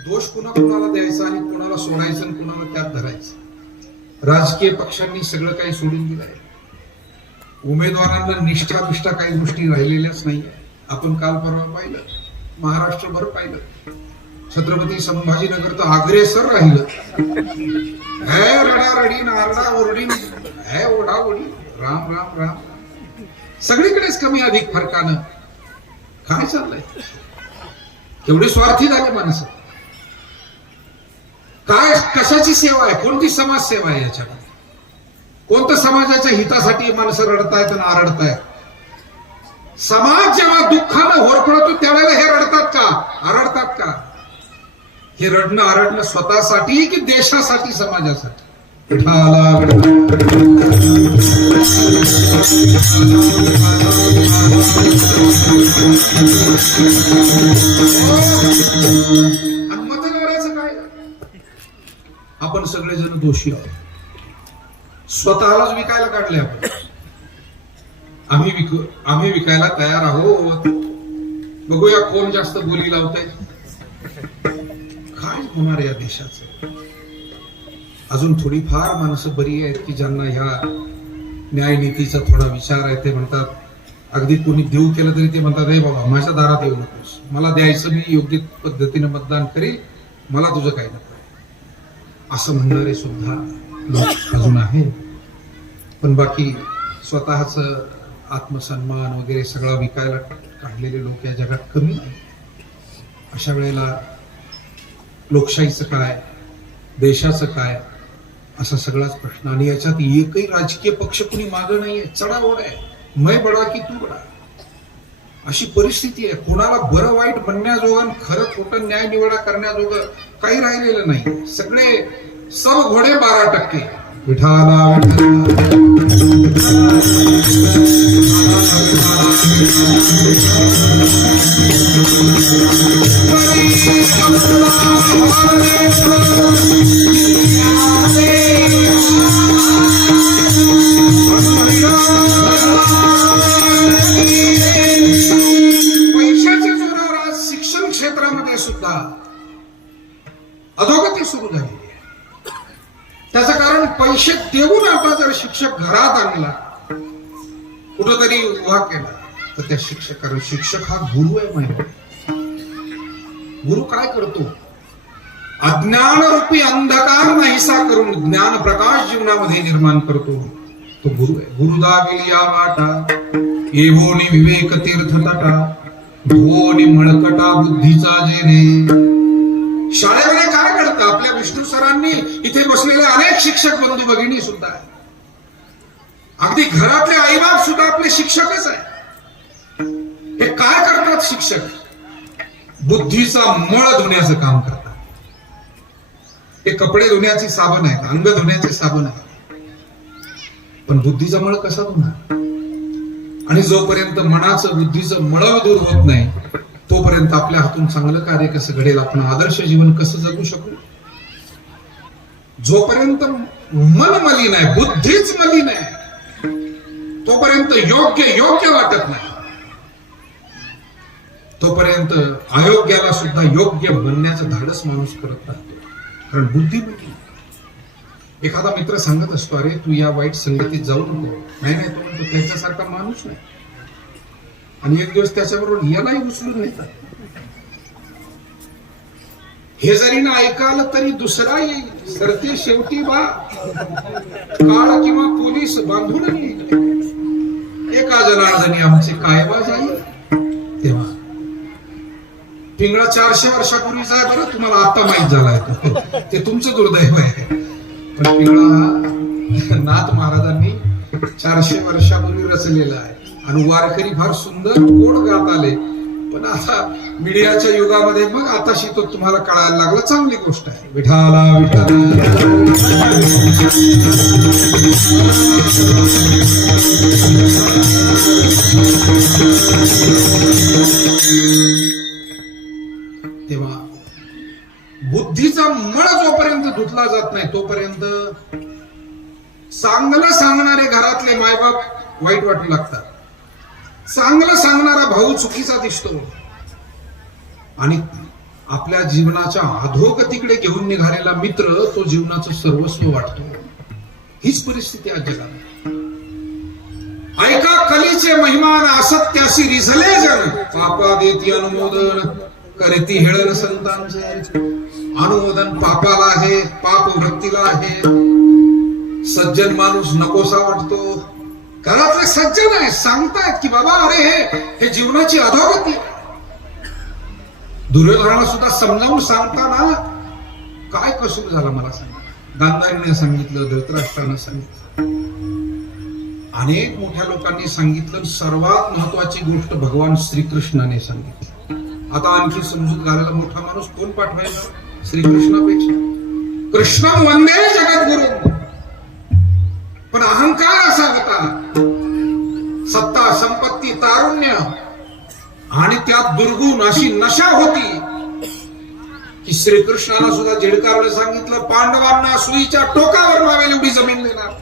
दोष कुणाला द्यायचा आणि कुणाला सोडायचं आणि कुणाला त्यात धरायचं. राजकीय पक्षांनी सगळं काही सोडून दिलंय. उमेदवारांना निष्ठा काही गोष्टी राहिलेल्याच नाहीये. आपण काल परवा पाहिलं, महाराष्ट्रभर पाहिलं, छत्रपती संभाजीनगर तर अग्रेसर राहिलं. हे रडारडी, नारडा ओरडी, हे ओढाओढी, राम राम राम, सगळीकडेच कमी अधिक फरकानं. काय चाललंय? एवढे स्वार्थी झाले माणसं. काय कशाची सेवा आहे? कोणती समाज सेवा आहे याच्यामध्ये? कोणत्या समाजाच्या हितासाठी माणसं रडतायत आणि आरडतायत? समाज जेव्हा दुःखानं होरपळतो त्यावेळेला हे रडतात का, आरडतात का? हे रडणं आरडणं स्वतःसाठी की देशासाठी, समाजासाठी? आपण सगळेजण दोषी आहोत. स्वतःलाच विकायला काढले आपण. आम्ही विकायला तयार आहोत. बघूया कोण जास्त बोली लावतंय. काय होणार या देशाचं? अजून थोडीफार माणसं बरी आहेत की ज्यांना ह्या न्यायनीतीचा थोडा विचार आहे. ते म्हणतात, अगदी कोणी देऊ केलं तरी ते म्हणतात, हे बाबा माझ्या दारात येऊ नकोस, मला द्यायचं, मी योग्य पद्धतीने मतदान करेल, मला तुझं काही नको असं म्हणणारे सुद्धा लोक अजून आहेत. पण बाकी स्वतःच आत्मसन्मान वगैरे सगळा विकायला काढलेले लोक या जगात कमी नाही. अशा वेळेला लोकशाहीचं काय, देशाचं काय, असा सगळाच प्रश्न. आणि याच्यात एकही राजकीय पक्ष कुणी मागं नाहीये. चढाओढ आहे, मै बडा की तू बडा, अशी परिस्थिती आहे. कोणाला बरं वाईट म्हणण्याजोगं, खरं खोटं न्याय निवडा करण्याजोगं काही राहिलेलं नाही. सगळे सब घोडे 12%. विठाला विठाला पैशाच्या जोरावर आज शिक्षण क्षेत्रामध्ये सुद्धा अधोगती सुरू झाली. त्याचं कारण पैसे देऊन आता जर शिक्षक घरात आणला, कुठंतरी उभा केला, तर त्या शिक्षकाला, शिक्षक हा गुरु आहे माहिती. गुरु काय करतो? अज्ञानरूपी अंधकार नाहीसा करून ज्ञान प्रकाश जीवनामध्ये निर्माण करतो. तो गुरु आहे. गुरुदाविल या वाटा येवोनी विवेक तीर्थ तटा धोनी मळकटा बुद्धीचा जेणे. शाळेमध्ये काय घडतं? आपल्या विष्णू सरांनी इथे बसलेले अनेक शिक्षक बंधू भगिनी सुद्धा आहे. अगदी घरातले आईबाप सुद्धा आपले शिक्षकच आहे. हे काय करतात शिक्षक? बुद्धीचा मळ धुण्याचं काम करतात. हे कपडे धुण्याचे साबण आहेत, अंग धुण्याचे साबण आहे, पण बुद्धीचा मळ कसा धुणार? आणि जोपर्यंत मनाचं बुद्धीचं मळ दूर होत नाही, तोपर्यंत आपल्या हातून चांगलं कार्य कसं घडेल, आपण आदर्श जीवन कसं जगू शकू? जोपर्यंत मन मलिन आहे, बुद्धीच मलिन आहे, तोपर्यंत योग्य वाटत नाही. तोपर्यंत अयोग्याला सुद्धा योग्य बनण्याचं धाडस माणूस करत राहतो, कारण बुद्धी मलिन. एखादा मित्र सांगत असतो, अरे तू या वाईट संगतीत जाऊ नको. नाही तो म्हणतो त्याच्यासारखा माणूस नाही. आणि एक दिवस त्याच्याबरोबर यालाही उचलून येतात. हे जरी ना ऐकाल तरी दुसरा येईल, सरते शेवटी बा काळ किंवा पोलीस बांधून येईल. एका जनार्दनी आमचे काय बा जाईल. तेव्हा पिंगळा 400 वर्षापूर्वीचा आहे बरं, तुम्हाला आता माहित झालाय ते तुमचं दुर्दैव आहे. पण पिंगळा नाथ महाराजांनी 400 वर्षापूर्वी रचलेला आहे. आणि वारकरी फार सुंदर गोड गात आले. पण आता मीडियाच्या युगामध्ये मग आताशी तो तुम्हाला कळायला लागला. चांगली गोष्ट आहे. विठाला विठाला तेव्हा बुद्धीचा मळ जोपर्यंत धुतला जात नाही, तोपर्यंत चांगलं सांगणारे घरातले मायबाप वाईट वाटू लागतात. चांगलं सांगणारा भाऊ चुकीचा दिसतो आणि आपल्या जीवनाच्या अधोगतीकडे घेऊन निघालेला मित्र तो जीवनाचं सर्वस्व वाटतो. हीच परिस्थिती आज जगात. ऐका कलीचे महिमान असत्याशी रिझले जन पापा देती अनुमोदन करीती हेळन संतांचे. अनुमोदन पापाला आहे, पाप वृत्तीला आहे. सज्जन माणूस नकोसा वाटतो. घरातले सज्जन आहे, सांगतायत की बाबा अरे हे जीवनाची अधोगती. दुर्योधनाला सुद्धा समजावून सांगताना काय कसूर झाला मला सांगा. गांधारीने सांगितलं, धृतराष्ट्रानं सांगितलं, अनेक मोठ्या लोकांनी सांगितलं. सर्वात महत्वाची गोष्ट भगवान श्रीकृष्णाने सांगितलं. आता आणखी समजूत घालायला मोठा माणूस कोण पाठवायचा श्रीकृष्णापेक्षा? कृष्ण वंदे जगद्गुरु. पण अहंकार असा होता, सत्ता संपत्ती तारुण्य आणि त्यात दुर्गुण अशी नशा होती की श्रीकृष्णाला सुद्धा झिडकारला सांगितलं, पांडवांना सुईच्या टोकावर लावेल एवढी जमीन देणार.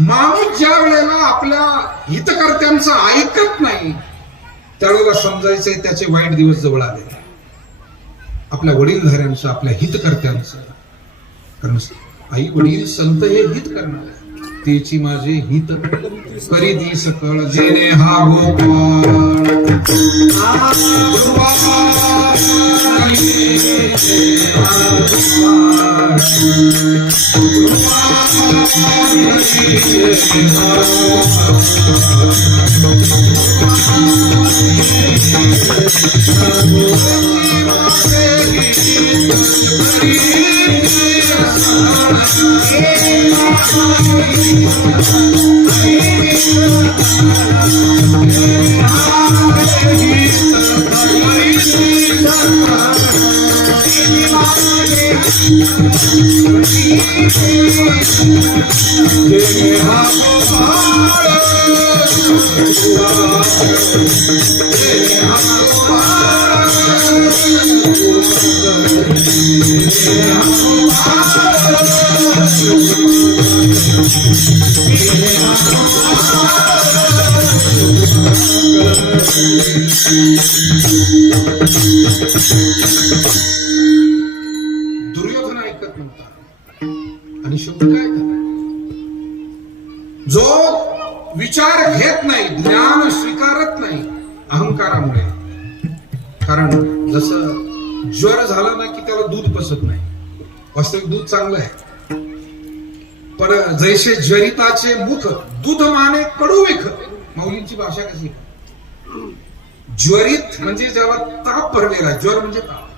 माणूस ज्या वेळेला आपल्या हितकर्त्यांचं ऐकत नाही, त्यावेळेला समजायचंय त्याचे वाईट दिवस जवळ आले. आपल्या वडीलधाऱ्यांचं, आपल्या हितकर्त्यांचं. कारण आई वडील संत हे हित करणार, तेची माझे हित करी दी सकळ जेने हा गोपाळ. दुर्योधन ऐकत नव्हता आणि शेवटी काय झालं, जो विचार घेत नाही, ज्ञान स्वीकारत नाही अहंकारामुळे. कारण जसं ज्वर झाला ना की त्याला दूध पचत नाही. वास्तविक दूध चांगलं आहे, पण जैसे ज्वरिताचे मुख दूध माने कडू विख. माऊलींची भाषा कशी, ज्वरित म्हणजे ज्याला ताप भरलेला, ज्वर म्हणजे ताप,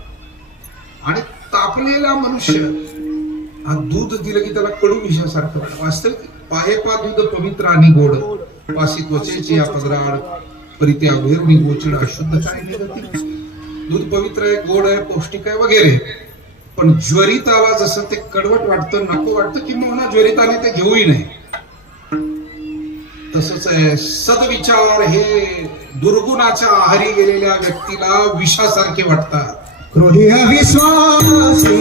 आणि तापलेला मनुष्य हा दूध दिलं की त्याला कडू विषासारखं वाटतं. वास्तविक पाहे पा दूध पवित्र आणि गोड, पासी त्वचेची या पदराड परित्या भेरुणी गोचड अशुद्ध काय निगती. दूध पवित्र आहे, गोड आहे, पौष्टिक आहे वगैरे, पण ज्वरिताला जसं ते कडवट वाटतं, नको वाटतं, किंवा ज्वरिताने ते घेऊही नाही. तसंच आहे सदविचार हे दुर्गुणाच्या आहारी गेलेल्या व्यक्तीला विषासारखे वाटतात. क्रोधी अविश्वासी से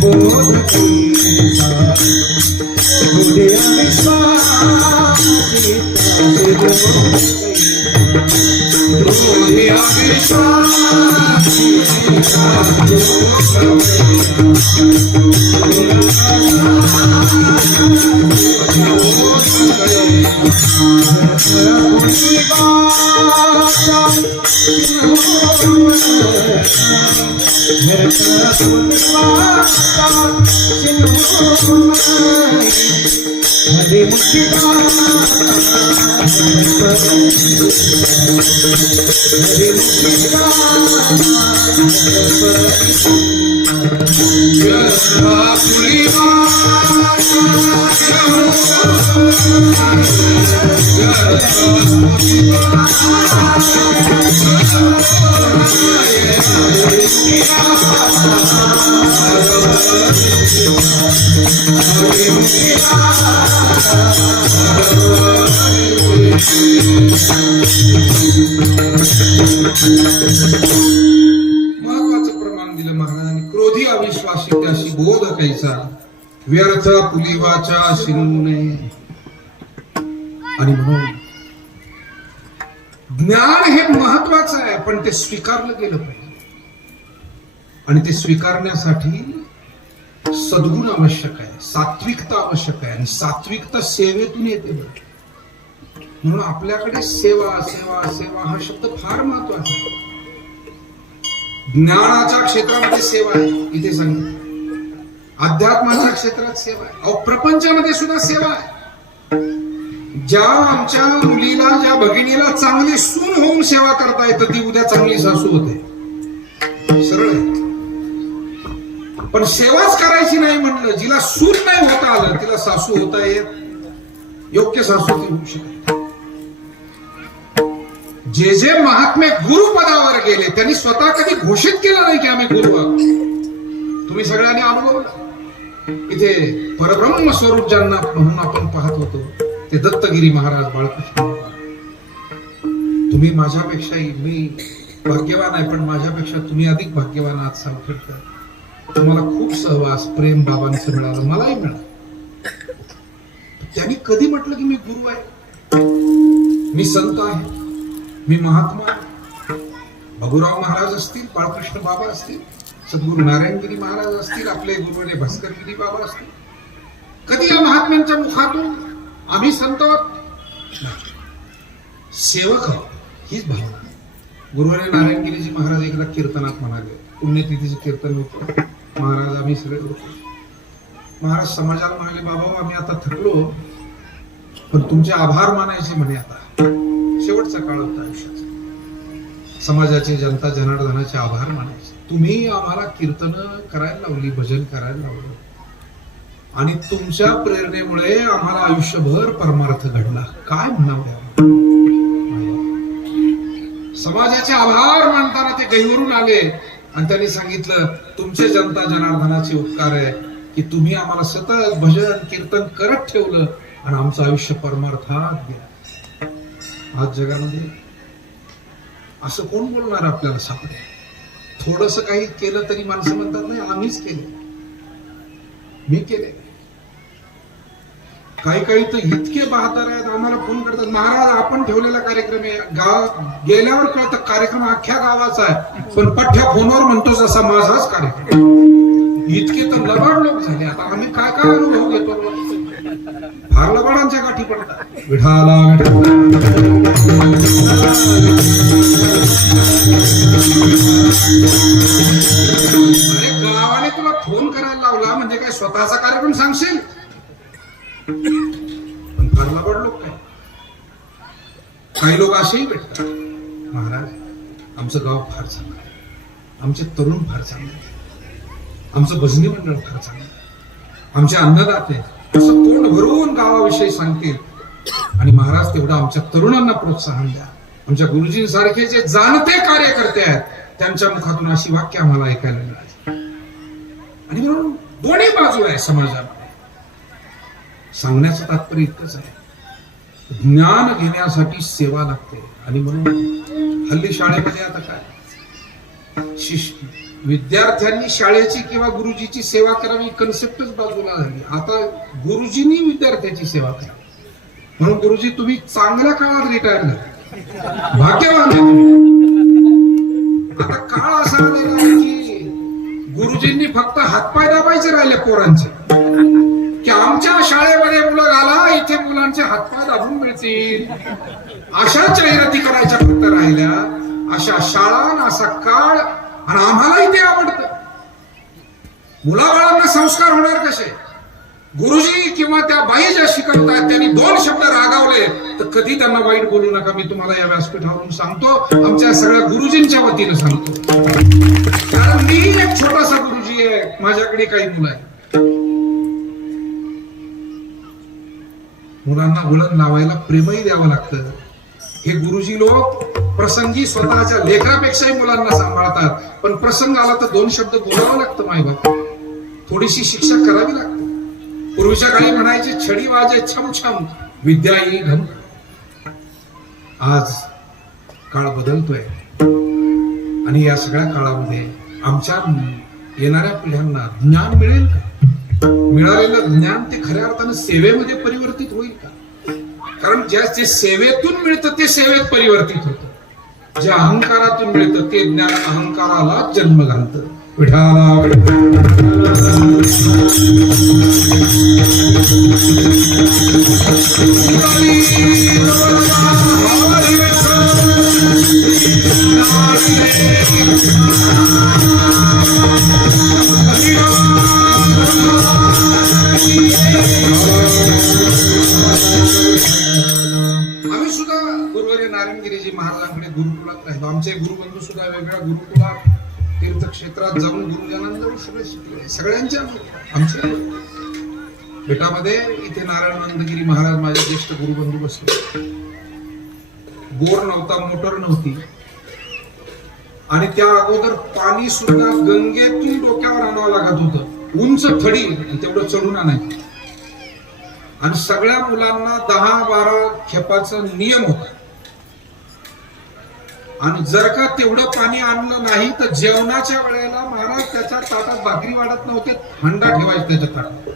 बोध क्रोधी अविश्वासी से बोध क्रोधी अविश्वासी हरे महत्वाचं प्रमाण दिलं महाराजांनी. क्रोधी अविश्वासी त्याशी बोध कैसा, व्यर्थ पुलिवाच्या शिरुने. आणि म्हणून ज्ञान हे महत्वाचं आहे, पण ते स्वीकारलं गेलं पाहिजे. आणि ते स्वीकारण्यासाठी सद्गुण आवश्यक आहे, सात्विकता आवश्यक आहे, आणि सात्विकता सेवेतून येते. म्हणून आपल्याकडे सेवा सेवा सेवा हा शब्द फार महत्वाचा आहे. ज्ञानाच्या क्षेत्रामध्ये सेवा आहे, इथे सांगितलं. अध्यात्माच्या क्षेत्रात सेवा आहे, अहो प्रपंचामध्ये सुद्धा सेवा आहे. ज्या आमच्या मुलीला, ज्या भगिनीला चांगली सून होऊन सेवा करता येतं, ती उद्या चांगली सासू होते. सरळ आहे. पण सेवाच करायची नाही म्हणलं, जिला सून नाही होता आलं तिला सासू होता येत, योग्य सासू ती होऊ शकते. जे जे महात्मे गुरुपदावर गेले त्यांनी स्वतः कधी घोषित केलं नाही की आम्ही गुरु आहोत. तुम्ही सगळ्यांनी अनुभवलं. इथे परब्रह्म स्वरूप ज्यांना म्हणून आपण पाहत होतो ते दत्तगिरी महाराज, बाळकृष्ण. तुम्ही माझ्यापेक्षाही, मी भाग्यवान आहे, पण माझ्यापेक्षा तुम्ही अधिक भाग्यवान आहात सावखेडकर. तुम्हाला खूप सहवास, प्रेम बाबांचं मिळालं, मलाही मिळालं. त्यांनी कधी म्हटलं की मी गुरु आहे, मी संत आहे, मी महात्मा आहे? भगुराव महाराज असतील, बाळकृष्ण बाबा असतील, सद्गुरू नारायणगिरी महाराज असतील, आपले गुरुवरे भास्करगिरी बाबा असतील, कधी या महात्म्यांच्या मुखातून आम्ही संत आहोत, सेवक आहोत, हीच भावना. गुरुवरे नारायणगिरीजी महाराज एकदा कीर्तनात म्हणाले, पुण्यतिथीचे कीर्तन होतं, महाराज आम्ही सगळे होतो. महाराज समाजाला म्हणाले, बाबा आम्ही आता थकलो, पण तुमचे आभार मानायचे म्हणे. आता शेवटचा काळ होता आयुष्याचा, समाजाचे, जनता जनार्दनाचे आभार मानायचे. तुम्ही आम्हाला कीर्तन करायला लावली, भजन करायला लावलं, आणि तुमच्या प्रेरणेमुळे आम्हाला आयुष्यभर परमार्थ घडला. काय म्हणावं. समाजाचे आभार मानताना ते गहिवरून आले आणि त्यांनी सांगितलं, तुमचे जनता जनार्दनाचे उपकार आहे की तुम्ही आम्हाला सतत भजन कीर्तन करत ठेवलं आणि आमचं आयुष्य परमार्थात गेलं. आज जगामध्ये असं कोण बोलणार आपल्याला सापडे? थोडस काही केलं तरी माणसं म्हणतात नाही आम्हीच केले, मी केले. काही काही तर इतके बहादर आहेत, आम्हाला फोन करतात, महाराज आपण ठेवलेला कार्यक्रम आहे, गाव गेल्यावर कळतं कार्यक्रम अख्ख्या गावाचा आहे, पण पठ्ठ्या फोनवर म्हणतो जसा माझाच कार्यक्रम. इतके तर लबाड लोक झाले. आता आम्ही काय काय अनुभव घेतो, फार लबाडांच्या गाठी पडतात. विठाला अरे गावाने तुला फोन करायला लावला म्हणजे काय स्वतःचा कार्यक्रम सांगशील? पण फार लबाड लोक काय, काही लोक असेही भेटतात, महाराज आमचं गाव फार चांगलं आहे, आमचे तरुण फार चांगले आहेत, आमचं भजनी मंडळ फार चांगलं आहे, आमचे अन्नदाते असं तोंड भरून गावाविषयी सांगतील. आणि महाराज तेवढं आमच्या तरुणांना प्रोत्साहन द्या. आमच्या गुरुजींसारखे जे जाणते कार्यकर्ते आहेत त्यांच्या मुखातून अशी वाक्य आम्हाला ऐकायला मिळाली. आणि म्हणून दोन्ही बाजू आहे समाजामध्ये. सांगण्याचं तात्पर्य इतकंच आहे, ज्ञान घेण्यासाठी सेवा लागते. आणि म्हणून हल्ली शाळेमध्ये आता काय, विद्यार्थ्यांनी शाळेची किंवा गुरुजीची सेवा करावी कन्सेप्टच बाजूला झाली. आता गुरुजींनी विद्यार्थ्याची सेवा करावी. म्हणून गुरुजी तुम्ही चांगल्या काळात रिटायर झाले, भाग्यवान आहे तुम्ही. आता काळ असा आलेला आहे की गुरुजींनी फक्त हातपाय दाबायचे राहिले पोरांचे, की आमच्या शाळेमध्ये मुलं घाला, इथे मुलांचे हातपाय दाबून मिळतील, अशा जाहिराती करायच्या फक्त राहिल्या. अशा शाळा, असा काळ. आणि आम्हालाही ते आवडतं. मुलाबाळांना संस्कार होणार कसे? गुरुजी किंवा त्या बाई ज्या शिकवतात त्यांनी दोन शब्द रागावले तर कधी त्यांना वाईट बोलू नका. मी तुम्हाला या व्यासपीठावरून सांगतो, आमच्या सगळ्या गुरुजींच्या वतीनं सांगतो. कारण मी एक छोटासा गुरुजी आहे, माझ्याकडे काही मुलं आहेत. मुलांना वळण लावायला प्रेमही द्यावं लागतं. हे गुरुजी लोक प्रसंगी स्वतःच्या लेकरापेक्षाही मुलांना सांभाळतात, पण प्रसंग आला तर दोन शब्द बोलावं लागतं. मायबाप थोडीशी शिक्षा करावी लागते. पूर्वीच्या काळी म्हणायचे, छडी वाजे छमछम विद्या ही घन. आज काळ बदलतोय आणि या सगळ्या काळामध्ये आमच्या येणाऱ्या पिढ्यांना ज्ञान मिळेल का? मिळालेलं ज्ञान ते खऱ्या अर्थानं सेवेमध्ये परिवर्तित होईल का? कारण जे सेवेतून मिळतं ते सेवेत परिवर्तित होतं. जे अहंकारातून मिळतं ते ज्ञान अहंकाराला जन्म घालतं. विठाला आम्ही सुद्धा गुरुवर्य नारायणगिरीजी महाराजांकडे गुरुकुलात राहिलो. आमचे गुरुबंधू सुद्धा वेगळ्या गुरुकुलात तीर्थक्षेत्रात जाऊन गुरुजनांजवळ सगळे शिकले. सगळ्यांच्या आमच्या बेटामध्ये इथे नारायणानंदगिरी महाराज माझे ज्येष्ठ गुरुबंधू बसले. बोर नव्हता, मोटर नव्हती, आणि त्या अगोदर पाणी सुद्धा गंगेतून डोक्यावर आणावं लागत होतं. उंच थडी तेवढं चढून आणायचं. आणि सगळ्या मुलांना 10-12 खेपाचा नियम होता. आणि जर का तेवढं पाणी आणलं नाही तर जेवणाच्या वेळेला महाराज त्याच्या ताटात भाकरी वाढत नव्हते, हंडा ठेवायचा त्याच्या ताटात.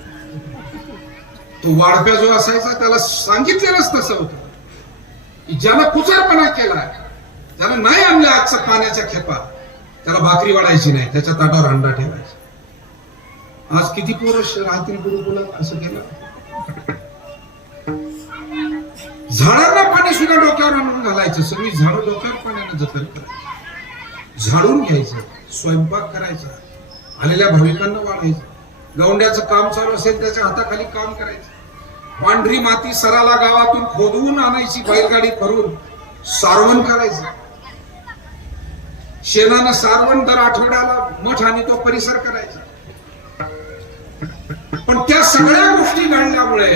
तो वाढप्या जो असायचा त्याला सांगितलेलंच तसं होतं की ज्यानं कुचारपणा केलाय, ज्यानं नाही आणलं आजच्या पाण्याच्या खेपा, त्याला भाकरी वाढायची नाही, त्याच्या ताटावर हंडा ठेवायचा. आज किती पोरं राहतील गुरुकुलात असं केलं? झाडांना पाणी सुद्धा डोक्यावर आणून घालायचं. सगळी झाडं डोक्यावर पाण्यानं जतन करायचं, झाडून घ्यायचं, स्वयंपाक करायचा, आलेल्या भाविकांना वाढायचं. गवंड्याचं काम चालू असेल त्याच्या हाताखाली काम करायचं. पांढरी माती सराला गावातून खोदवून आणायची, बैलगाडी भरून सारवण करायचं. शेणानं सारवण दर आठवड्याला मठ आणि तो परिसर करायचा. पण त्या सगळ्या गोष्टी घडल्यामुळे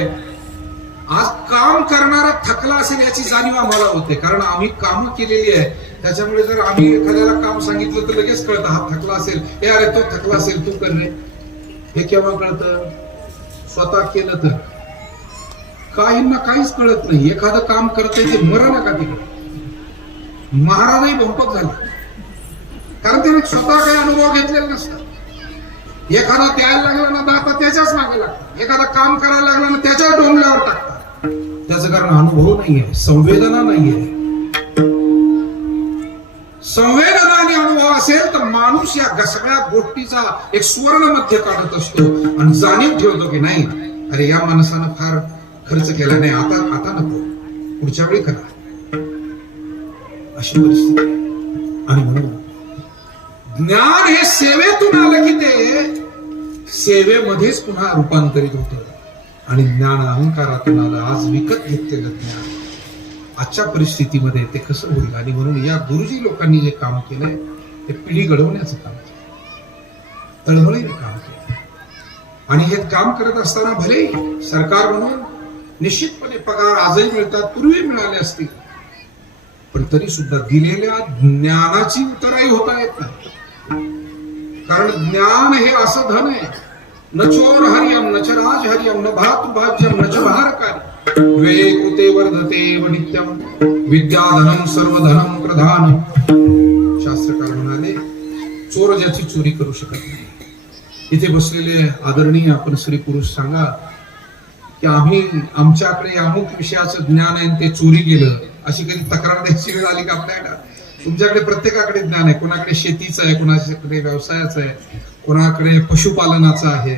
आज काम करणारा थकला असेल याची जाणीव आम्हाला होते. कारण आम्ही काम केलेली आहे, त्याच्यामुळे जर आम्ही एखाद्याला काम सांगितलं तर लगेच कळतं हा थकला असेल, हे अरे तो थकला असेल तू कर रे. हे केव्हा कळतं? स्वतः केलं तर. काहींना काहीच कळत नाही. एखादं काम करतंय ते मरण नका तिकडे. महाराजही भंपक झाले, कारण त्याने स्वतः काही अनुभव घेतलेला नसतात. एखादा द्यायला लागला ना दाता त्याच्याच मागे लागतात, एखादा काम करायला लागला ना त्याच्या डोंगल्यावर टाकतात. त्याचं कारण अनुभव नाहीये, संवेदना नाहीये. संवेदना आणि अनुभव असेल तर माणूस या सगळ्या गोष्टीचा एक सुवर्ण मध्य काढत असतो आणि जाणीव ठेवतो की नाही, अरे या माणसानं फार खर्च केला नाही, आता नको, पुढच्या वेळी करा, अशी परिस्थिती. आणि म्हणून ज्ञान हे सेवेतून आलं की ते सेवेमध्येच पुन्हा रूपांतरित होतं. आणि ज्ञान अहंकारातून आलं, आज विकत घेतलेलं ज्ञान आजच्या परिस्थितीमध्ये ते कसं होईल. आणि म्हणून या गुरुजी लोकांनी जे काम केलंय ते पिढी घडवण्याचं काम केलं, तळमळीने काम केलं. आणि हे काम करत असताना भले सरकार म्हणून निश्चितपणे पगार आजही मिळतात, पूर्वी मिळाले असतील, पण तरी सुद्धा दिलेल्या ज्ञानाची उतराई होता येत नाही. कारण ज्ञान हे असं धन आहे, न चोर हरियम न च राज हरियम न भातुभाज्यम न च भारकारी वेकुते वर्धते व नित्यम विद्याधनम सर्वधनम प्रधान. शास्त्रकार म्हणाले चोर ज्याची चोरी करू शकत नाही. इथे बसलेले आदरणीय आपण स्त्री पुरुष सांगा की आमच्याकडे अमुक विषयाचं ज्ञान आहे ते चोरी गेलं, अशी कधी तक्रार द्यायची वेळ आली का आपल्याला? तुमच्याकडे प्रत्येकाकडे ज्ञान आहे, कोणाकडे शेतीचं आहे, कोणाकडे व्यवसायाचं आहे, कोणाकडे पशुपालनाचं आहे,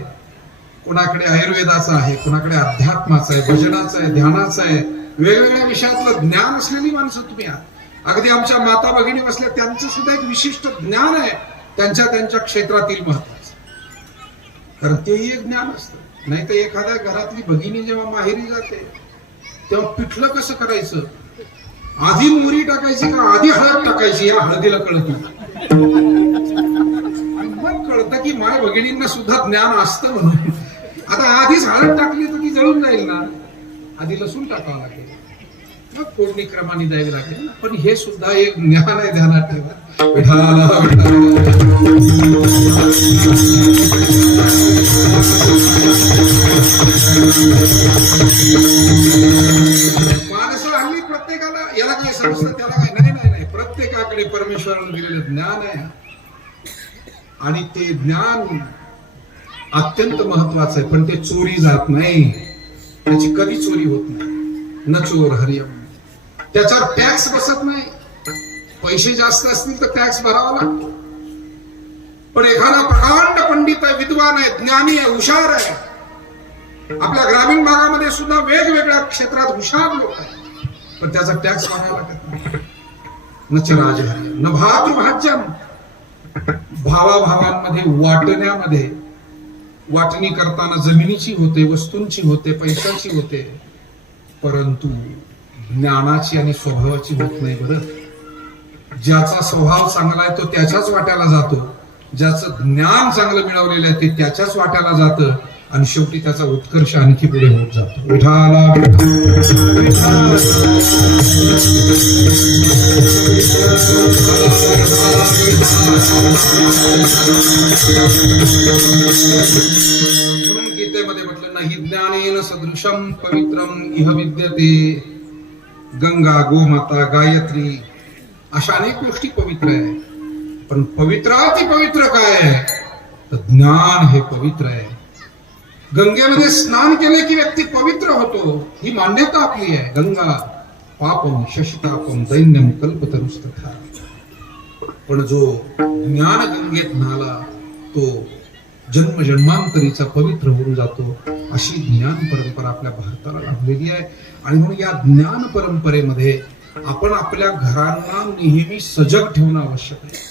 कोणाकडे आयुर्वेदाचं आहे, कोणाकडे अध्यात्माचं आहे, भजनाचं आहे, ध्यानाचं आहे. वेगवेगळ्या विषयातलं ज्ञान असलेली माणसं तुम्ही आहात. अगदी आमच्या माता भगिनी बसल्या, त्यांचं सुद्धा एक विशिष्ट ज्ञान आहे त्यांच्या क्षेत्रातील महत्वाचं. कारण तेही एक ज्ञान असतं. नाही तर एखाद्या घरातली भगिनी जेव्हा माहेरी जाते तेव्हा पिठलं कसं करायचं, आधी मोहरी टाकायची का आधी हळद टाकायची, या हळदीला कळत नाही. मग कळतं की माय भगिनींना सुद्धा ज्ञान असतं म्हणून. आता आधीच हळद टाकली तर ती जळून जाईल ना, आधी लसूण टाकावं लागेल, मग फोडणी क्रमाने द्यावी लागेल. पण हे सुद्धा एक ज्ञान आहे, ध्यानात ठेवा. माणसं हल्ली प्रत्येकाला याला काय समजतं त्याला काय नाही, प्रत्येकाकडे परमेश्वराने दिलेलं ज्ञान आहे. आणि ते ज्ञान अत्यंत महत्वाचं आहे, पण ते चोरी जात नाही, त्याची कधी चोरी होत नाही. न चोर हरियम, त्याच्यावर टॅक्स बसत नाही. पैसे जास्त असतील तर टॅक्स भरावा लागतो. पण एखादा प्रकांड पंडित आहे, विद्वान आहे, ज्ञानी आहे, हुशार आहे, आपल्या ग्रामीण भागामध्ये सुद्धा वेगवेगळ्या क्षेत्रात हुशार लोक आहेत, पण त्याचा टॅक्स भरावा लागत नाही. न च राज हरियम न भातृभाज्यम, भावाभावांमध्ये वाटण्यामध्ये वाटणी करताना जमिनीची होते, वस्तूंची होते, पैशाची होते, परंतु ज्ञानाची आणि स्वभावाची होत नाही. बरं, ज्याचा स्वभाव चांगला आहे तो त्याच्याच वाट्याला जातो, ज्याचं ज्ञान चांगलं मिळवलेलं आहे ते त्याच्याच वाट्याला जातं, आणि शेवटी त्याचा उत्कर्ष आणखी पुढे होत जातो. विठाला म्हणून गीतेमध्ये म्हटलं नाही ज्ञानेन सदृशम पवित्रम इह विद्यते. गंगा, गोमाता, गायत्री अशा अनेक गोष्टी पवित्र आहे, पण पवित्राती पवित्र काय आहे तर ज्ञान हे पवित्र आहे. गंगेमध्ये स्नान केले की व्यक्ती पवित्र होतो, ही मान्यता आपली आहे. गंगा पापम शशितापम दैन्यम कल्पतरुस्तथा. पण जो ज्ञान गंगेत न्हाला तो जन्मजन्मांतरीचा पवित्र होऊन जातो. अशी ज्ञान परंपरा आपल्या भारताला लाभलेली आहे. आणि म्हणून या ज्ञान परंपरेमध्ये आपण आपल्या घरांना नेहमी सजग ठेवणं आवश्यक आहे.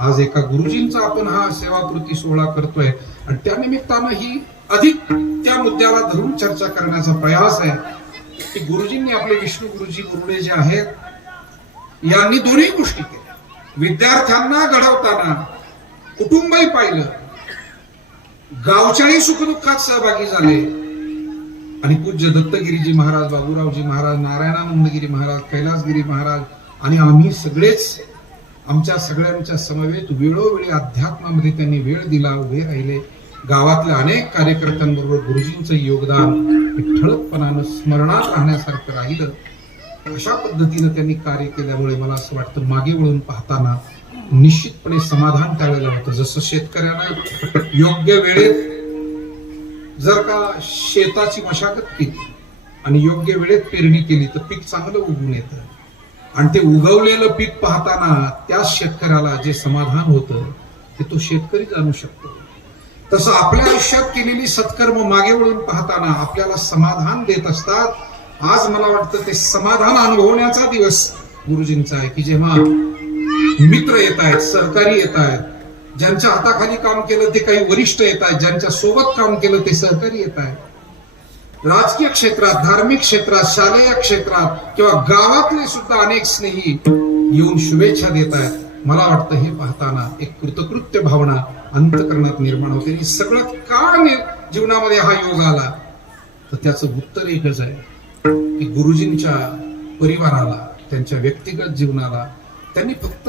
आज एका गुरुजींचा आपण हा सेवाकृती सोहळा करतोय आणि त्यानिमित्तानं ही अधिक त्या मुद्द्याला धरून चर्चा करण्याचा प्रयास आहे की गुरुजींनी आपले विष्णू गुरुजी गुरुडे जे आहेत यांनी दोन्ही गोष्टी केल्या. विद्यार्थ्यांना घडवताना कुटुंबही पाहिलं, गावच्याही सुखदुःखात सहभागी झाले, आणि पूज्य दत्तगिरीजी महाराज, बाबूरावजी महाराज, नारायणानंदगिरी महाराज, कैलासगिरी महाराज आणि आम्ही सगळेच आमच्या सगळ्यांच्या समवेत वेळोवेळी अध्यात्मामध्ये त्यांनी वेळ दिला, उभे राहिले. गावातल्या अनेक कार्यकर्त्यांबरोबर गुरुजींचं योगदान ठळकपणानं स्मरणात राहण्यासारखं राहिलं. अशा पद्धतीनं त्यांनी कार्य केल्यामुळे मला असं वाटतं मागे वळून पाहताना निश्चितपणे समाधान त्यावेळेला होतं. जसं शेतकऱ्यानं योग्य वेळेत जर का शेताची मशागत केली आणि योग्य वेळेत पेरणी केली तर पीक चांगलं उगवून येतं. आणि ते उगवलेलं पीक पाहताना त्या शेतकऱ्याला जे समाधान होतं ते तो शेतकरी जाणू शकतो. तसं आपल्या आयुष्यात केलेली सत्कर्म मागे वळून पाहताना आपल्याला समाधान देत असतात. आज मला वाटतं ते समाधान अनुभवण्याचा दिवस गुरुजींचा आहे की जेव्हा मित्र येत आहेत, सहकारी येत आहेत, ज्यांच्या हाताखाली काम केलं ते काही वरिष्ठ येत आहेत, ज्यांच्या सोबत काम केलं ते सहकारी येत आहेत. राजकीय क्षेत्रात, धार्मिक क्षेत्रात, शालेय क्षेत्रात किंवा गावातले सुद्धा अनेक स्नेही येऊन शुभेच्छा देत आहेत. मला वाटतं हे पाहताना एक कृतकृत्य भावना अंतःकरणात निर्माण होते. आणि सगळं का जीवनामध्ये हा योग आला तर त्याचं उत्तर एकच आहे की गुरुजींच्या परिवाराला, त्यांच्या व्यक्तिगत जीवनाला त्यांनी फक्त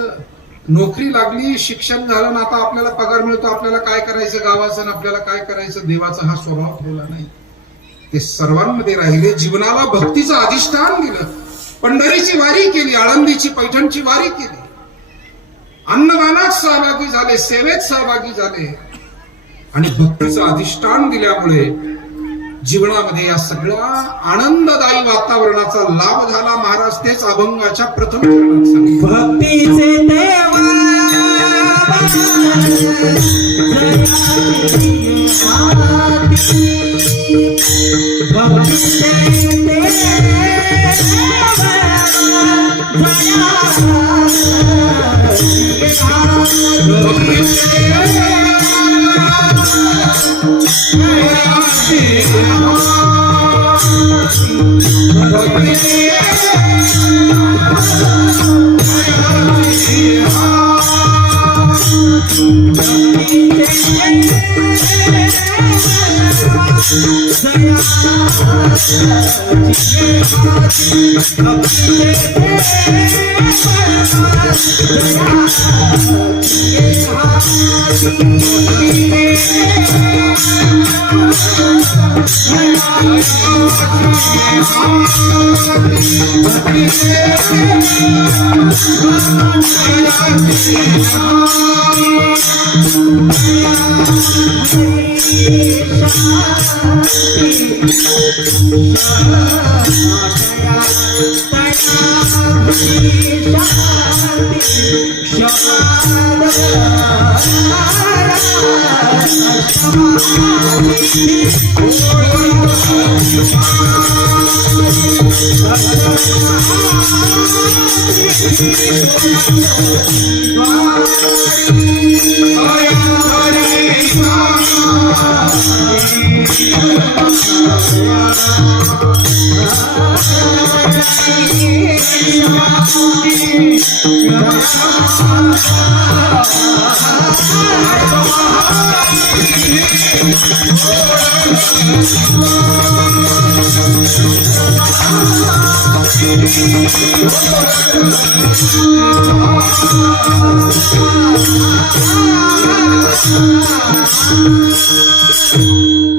नोकरी लागली, शिक्षण झालं ना आता आपल्याला पगार मिळतो, आपल्याला काय करायचं गावाचं आणि आपल्याला काय करायचं देवाचा हा स्वभाव ठेवला नाही. ते सर्वांमध्ये राहिले, जीवनाला भक्तीचं अधिष्ठान दिलं, पंढरीची वारी केली, आळंदीची पैठणची वारी केली, अन्नदानात सहभागी झाले, सेवेत सहभागी झाले आणि भक्तीचं अधिष्ठान दिल्यामुळे जीवनामध्ये या सगळ्या आनंददायी वातावरणाचा लाभ झाला. महाराज तेच अभंगाच्या प्रथम चरणात सांगितले. भक्तीचे देवा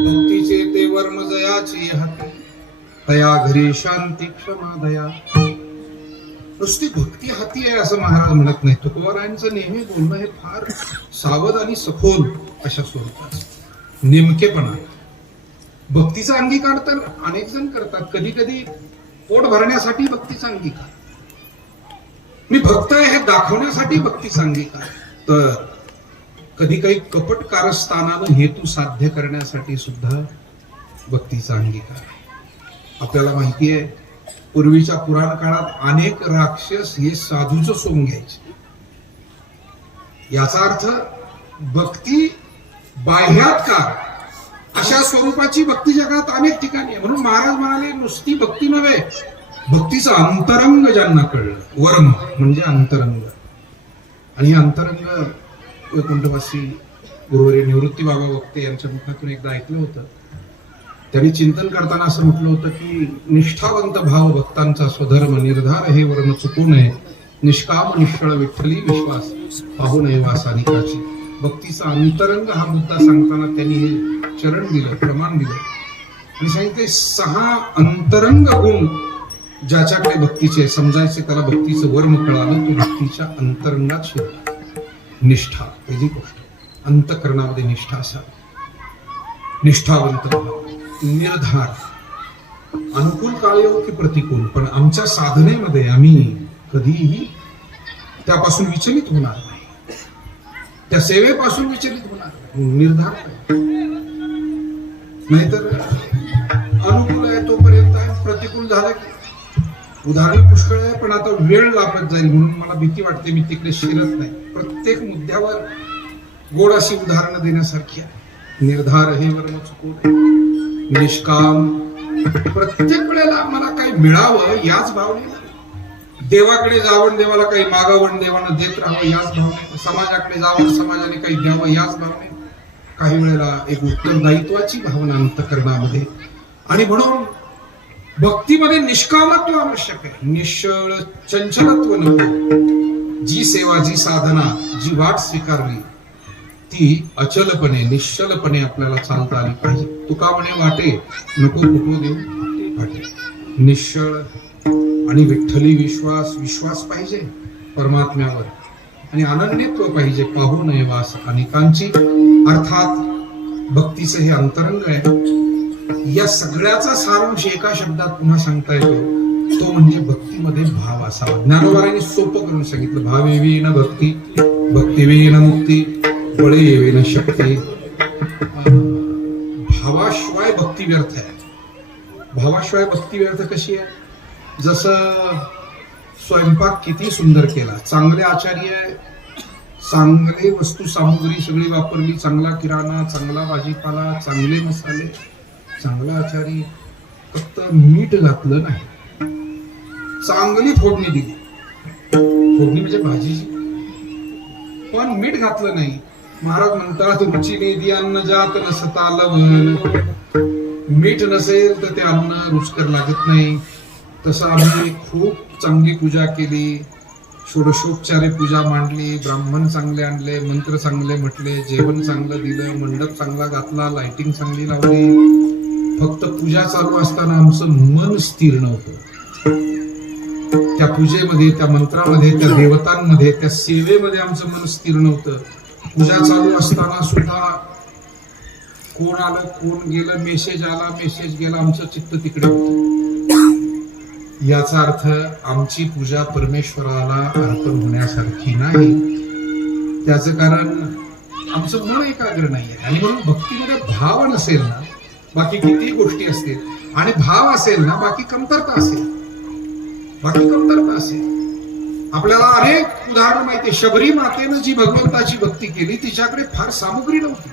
भक्तीचे ते वर्म जयाची हाती, तया घरी शांती क्षमा दया. नुसती भक्ती हाती आहे असं महाराज म्हणत नाही. तुकोबारायांचं नेहमी बोलणं हे फार सावध आणि सखोल अशा स्वरूपात, नेमकेपणा. भक्तीचा अंगीकार तर अनेक जण करतात. कधी कधी पोट भरण्यासाठी भक्तीचा अंगीकार, मी भक्त आहे हे दाखवण्यासाठी भक्तीचा अंगीकार, तर कधी काही कपट कारस्थानानं हेतू साध्य करण्यासाठी सुद्धा भक्तीचा अंगीकार. आपल्याला माहिती आहे पूर्वीच्या पुराण काळात अनेक राक्षस हे साधूचं सोंग घ्यायचे. याचा अर्थ भक्ती बाह्यात्कार अशा स्वरूपाची भक्ती जगात अनेक ठिकाणी आहे. म्हणून महाराज म्हणाले नुसती भक्ती नव्हे, भक्तीचं अंतरंग ज्यांना कळलं, वर्म म्हणजे अंतरंग. आणि अंतरंग वैकुंठवासी गुरुवर्य निवृत्ती बाबा वक्ते यांच्या मुखातून एकदा ऐकलं होतं. त्यांनी चिंतन करताना असं म्हटलं होतं की निष्ठावंत भाव भक्तांचा स्वधर्म निर्धार हे वर्म चुकू नये, निष्काम निश्चळ विठ्ठली विश्वास पाहू नये वासानिकाची. भक्तीचा अंतरंग हा मुद्दा सांगताना त्यांनी हे चरण दिलं, प्रमाण दिलं आणि सांगितले 6 अंतरंग गुण ज्याच्याकडे भक्तीचे समजायचे, त्याला भक्तीचं वर्म कळालं, तो भक्तीच्या अंतरंगात शिरला. निष्ठा पहिली गोष्ट, अंतःकरणामध्ये निष्ठा असावी, निष्ठावंत व्हावं. निर्धार, अनुकूल काळ येऊ की प्रतिकूल, पण आमच्या साधनेमध्ये आम्ही कधीही त्यापासून विचलित होणार नाही, त्या सेवेपासून विचलित होणार नाही. निर्धार, नाहीतर अनुकूल आहे तोपर्यंत आहे, प्रतिकूल झालं की उदाहरण पुष्कळ आहे, पण आता वेळ लागत जाईल म्हणून मला भीती वाटते, मी तिकडे शिरत नाही. प्रत्येक मुद्द्यावर गोड अशी उदाहरणं देण्यासारखी आहे. निर्धार हे वर्म चुकून, निष्काम, प्रत्येक वेळेला मला काही मिळावं याच भावनेला, देवाकडे जावं देवाला काही मागावं देवानं देत राहावं याच भावने, समाजाकडे जावं समाजाने काही द्यावं याच भावने, काही वेळेला एक उत्तरदायित्वाची भावना अंतःकरणामध्ये. आणि म्हणून भक्तीमध्ये निष्कामत्व आवश्यक आहे, निश्चळ चंचलत्व नको. जी सेवा, जी साधना, जी वाट स्वीकारली ती अचलपणे निश्चलपणे आपल्याला चालता आली पाहिजे. तुका म्हणे वाटे नको कुठू देऊ वाटे, निश्चळ आणि विठ्ठली विश्वास पाहिजे परमात्म्यावर, आणि अनन्यत्व पाहिजे, पाहू नये वास अनेकांची. अर्थात भक्तीचं हे अंतरंग आहे. या सगळ्याचा सारांश एका शब्दात पुन्हा सांगता येतो, तो म्हणजे भक्तीमध्ये भाव असावा. ज्ञानोबारांनी सोपं करून सांगितलं, भावेवेन भक्ती, भक्तिवेन मुक्ती, बळे येवेन शक्ती. भावाशिवाय भक्ती व्यर्थ आहे. भावाशिवाय भक्ती व्यर्थ कशी आहे? जसं स्वयंपाक किती सुंदर केला, चांगले आचार्य आहे, चांगले वस्तू सामुग्री सगळी वापरली, चांगला किराणा, चांगला भाजीपाला, चांगले मसाले, चांगला आचारी, फक्त मीठ घातलं नाही, चांगली फोडणी दिली, फोडणी म्हणजे भाजीची, पण मीठ घातलं नाही. महाराज म्हणतात, रुचीने दी अन्न जात नसता लवण, मीठ नसेल तर ते अन्न रुचकर लागत नाही. तसं आम्ही खूप चांगली पूजा केली, षोडशोपचारे पूजा मांडली, ब्राह्मण चांगले आणले, मंत्र चांगले म्हटले, जेवण चांगलं दिलं, मंडप चांगला घातला, लाइटिंग चांगली लावली, फक्त पूजा चालू असताना आमचं मन स्थिर नव्हतं. त्या पूजेमध्ये, त्या मंत्रामध्ये, त्या देवतांमध्ये, त्या सेवेमध्ये आमचं मन स्थिर नव्हतं. पूजा चालू असताना सुद्धा कोण आलं कोण गेलं, मेसेज आला मेसेज गेला, आमचं चित्त तिकडे होतं. याचा अर्थ आमची पूजा परमेश्वराला अर्पण होण्यासारखी नाही. त्याचं कारण आमचं मन एकाग्र नाहीये. आणि म्हणून भक्तीमध्ये भाव नसेल ना, बाकी किती गोष्टी असतील, आणि भाव असेल ना, बाकी कमतरता असेल, बाकी कमतरता असेल. आपल्याला अनेक उदाहरण माहिती. शबरी मातेनं जी भगवंताची भक्ती केली, तिच्याकडे फार सामुग्री नव्हती,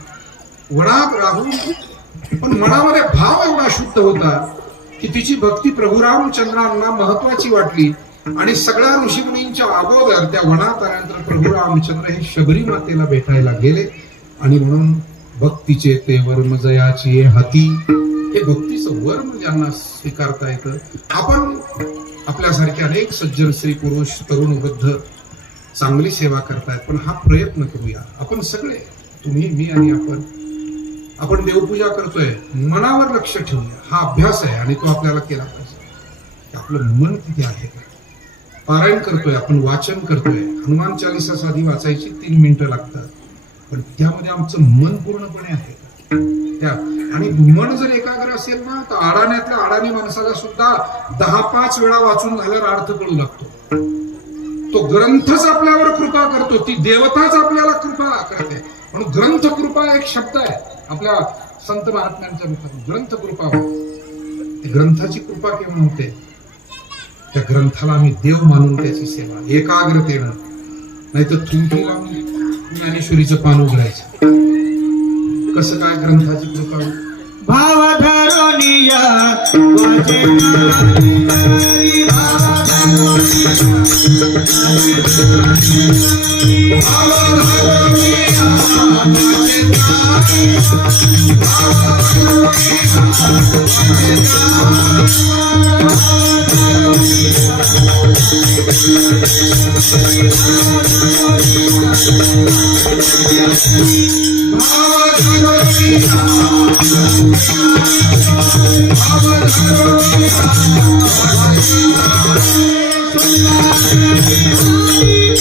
वनात राहून, पण मनामध्ये भाव एवढा शुद्ध होता की तिची भक्ती प्रभू रामचंद्रांना महत्वाची वाटली. आणि सगळ्या ऋषीमुनींच्या अगोदर त्या वनात आल्यानंतर प्रभू रामचंद्र हे शबरी मातेला भेटायला गेले. आणि म्हणून भक्तीचे ते वर्म जयाची हाती, हे भक्तीचं वर्म ज्यांना स्वीकारता येतं. आपण आपल्यासारखे अनेक सज्जन स्त्री पुरुष तरुण वृद्ध चांगली सेवा करतायत, पण हा प्रयत्न करूया आपण सगळे, तुम्ही मी आणि आपण देवपूजा करतोय, मनावर लक्ष ठेवूया. हा अभ्यास आहे आणि तो आपल्याला केला पाहिजे. आपलं मन किती आहे, पारायण करतोय आपण, वाचन करतोय, हनुमान चालीसा साधी वाचायची 3 मिनिटं लागतात, पण त्यामध्ये आमचं मन पूर्णपणे आहे त्या. आणि मन जर एकाग्र असेल ना, तर अडाण्यातल्या अडाणी माणसाला सुद्धा 10-5 वेळा वाचून झाल्यावर अर्थ कळू लागतो. तो ग्रंथच आपल्यावर कृपा करतो, ती देवताच आपल्याला कृपा करते. म्हणून ग्रंथ कृपा एक शब्द आहे आपल्या संत महात्म्यांच्या मुखात, ग्रंथ कृपा. ग्रंथाची कृपा केव्हा होते? त्या ग्रंथाला आम्ही देव मानून त्याची सेवा एकाग्रतेनं, नाही तर थुंकी लावून ज्ञानेश्वरीचं पान उघडायचं. कसं काय ग्रंथाची कृपा? भाव धरोनिया वाचे Thank you. आपण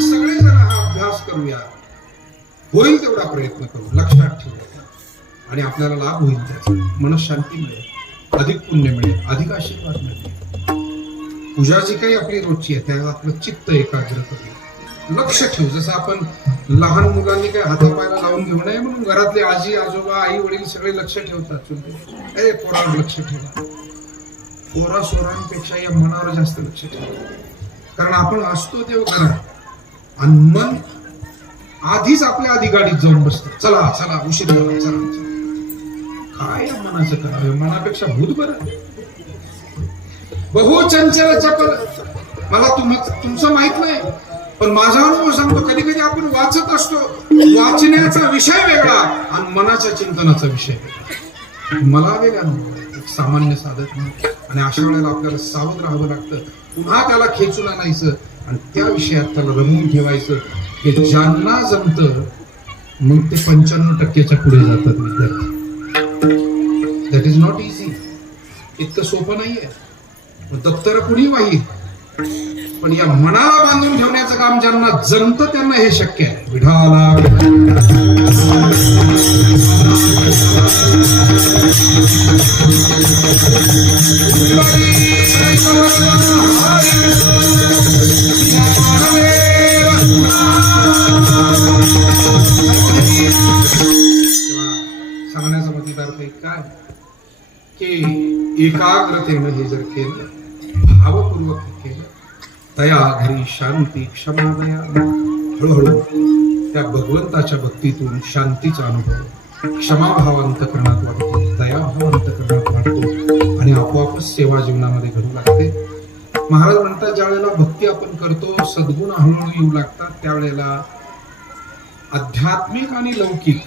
सगळेजण हा अभ्यास करूया, होईल तेवढा प्रयत्न करू, लक्षात ठेवूया आणि आपल्याला लाभ होईल त्याचा, मनशांती मिळेल, अधिक पुण्य मिळेल, अधिक आशीर्वाद मिळेल. पूजा जी काही आपली रोजची आहे त्याला आपलं चित्त एकाग्र करूया, लक्ष ठेवू. जसं आपण लहान मुलांनी काही हातापायला लावून घेऊ नये म्हणून घरातले आजी आजोबा आई वडील सगळे लक्ष ठेवतात. चुलते पोरावर लक्ष ठेवा. पोरा सोरांपेक्षा या मनावर जास्त लक्ष ठेवा, कारण आपण असतो तेव्हा घरात आणि मन आधीच आपल्या आधी गाडीत जाऊन बसतो. चला चला उशीर झाला, चला चला. काय या मनाचं करावं? मनापेक्षा भूत बरं. बहु चंचल चपल. मला तुमचं माहित नाही, पण माझा अनुभव सांगतो, कधी कधी आपण वाचत असतो, वाचण्याचा विषय वेगळा आणि मनाच्या चिंतनाचा विषय वेगळा. मला आलेला अनुभव एक सामान्य साधक नाही, आणि अशा वेळेला आपल्याला सावध राहावं लागतं. पुन्हा त्याला खेचून आणायचं आणि त्या विषयात त्याला रमवून ठेवायचं. हे ज्यांना जमतं मग ते 95% पुढे जातात विद्यार्थी. That is not easy. इतकं सोपं नाहीये. दप्तर कुणी वाही, पण या मनाला बांधून ठेवण्याचं काम ज्यांना जमतं त्यांना हे शक्य आहे. विठाला सांगण्याचा मतलब अर्थ काय की एकाग्रतेनं हे जर केलं, भावपूर्वक केलं, दया, घरी शांती, क्षमा, दया, हळूहळू त्या भगवंताच्या भक्तीतून शांतीचा अनुभव, क्षमाभाव अंतकरणात वाढतो, दयाभाव अंतकरणात वाढतो आणि आपोआपच सेवा जीवनामध्ये घडू लागते. महाराज म्हणतात, ज्या वेळेला भक्ती आपण करतो, सद्गुण हळूहळू येऊ लागतात, त्यावेळेला आध्यात्मिक आणि लौकिक,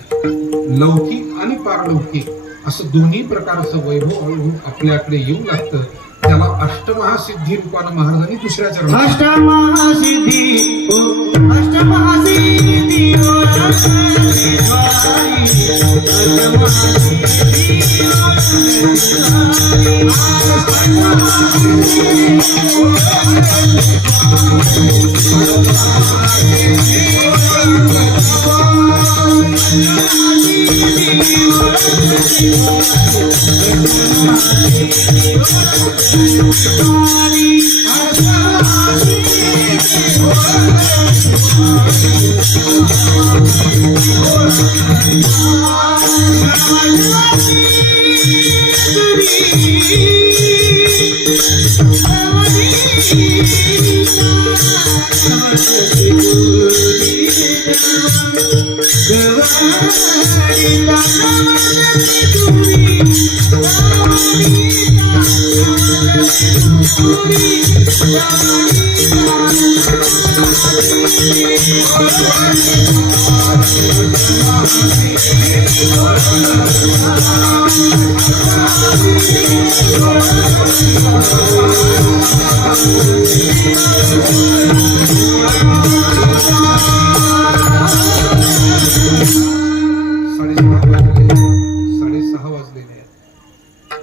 लौकिक आणि पारलौकिक असं दोन्ही प्रकारचं वैभव हळूहळू आपल्याकडे येऊ लागतं. त्याला अष्टमहासिद्धी रूपानं महाराजांनी दुसऱ्या चरणात अष्टमहासिद्धी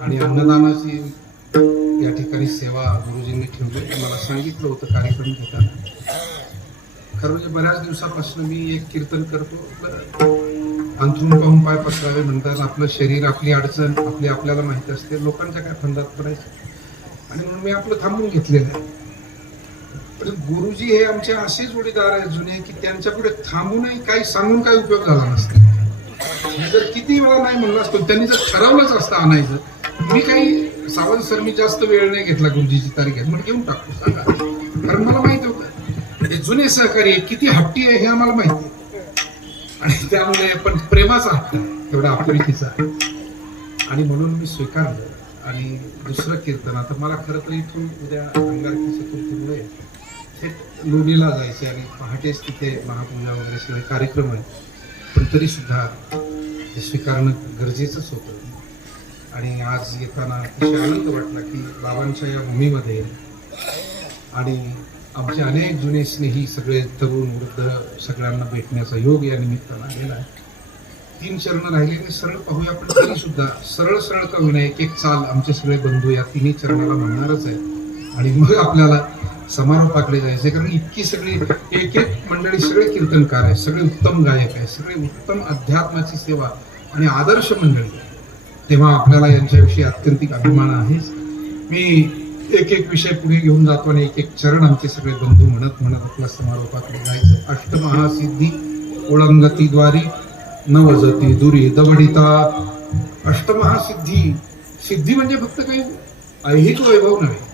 आणि अन्नदानाची या ठिकाणी सेवा गुरुजींनी ठेवली. मला सांगितलं होतं कार्यक्रम घेताना, खरं म्हणजे बऱ्याच दिवसापासून मी एक कीर्तन करतो. अंथरून पाहून पाय पसरावे म्हणतात. आपलं शरीर, आपली अडचण आपल्याला माहिती असते, लोकांच्या काय फंदात पडायचं, आणि म्हणून मी आपलं थांबून घेतलेलं आहे. पण गुरुजी हे आमचे असे जोडीदार आहेत जुने की त्यांच्या पुढे थांबूनही काही सांगून काही उपयोग झाला नसतो. जर किती वेळा नाही म्हणलं असतो, त्यांनी जर ठरवलंच असतं आणायचं, मी काही सावंत सर मी जास्त वेळ नाही घेतला, गुरुजीची तारीख आहे म्हणजे घेऊन टाकतो सांगा. कारण मला माहिती होतं हे जुने सहकारी किती हट्टी आहे हे आम्हाला माहिती आहे, आणि त्यामुळे पण प्रेमाचा हट्ट आहे. तेवढा आपुलकीचा आहे. आणि म्हणून मी स्वीकारलं. आणि दुसरं कीर्तन, आता मला खरं तर इथून उद्या अंगारकी चतुर्थीमुळे थेट लोणीला जायचे आणि पहाटेच तिथे महापूजा वगैरे सगळे कार्यक्रम आहे, पण तरी सुद्धा ते स्वीकारणं गरजेचंच होतं. आणि आज येताना अतिशय आनंद वाटला की बाबांच्या या भूमीमध्ये आणि आमचे अनेक जुने स्नेही सगळे तरुण वृद्ध सगळ्यांना भेटण्याचा योग या निमित्तानं आलेला आहे. 3 चरण राहिलेले सरळ पाहूया, पण तरी सुद्धा सरळ सरळ का होईना एक एक चाल आमचे सगळे बंधू या 3 चरणाला म्हणणारच आहे. आणि मग आपल्याला समारोपाकडे जायचंय, कारण इतकी सगळी एक एक मंडळी, सगळे कीर्तनकार आहे, सगळे उत्तम गायक आहे, सगळे उत्तम अध्यात्माची सेवा आणि आदर्श मंडळी आहे. तेव्हा आपल्याला यांच्याविषयी अत्यंतिक अभिमान आहेच. मी एक एक विषय पुढे घेऊन जातो आणि एक एक चरण आमचे सगळे बंधू म्हणत म्हणत आपल्या समारोपाकडे जायचं. अष्टमहासिद्धी ओळंगतीद्वारी नवजती दुरी दवडिता. अष्टमहासिद्धी, सिद्धी म्हणजे फक्त काही ऐहिक वैभव नव्हे,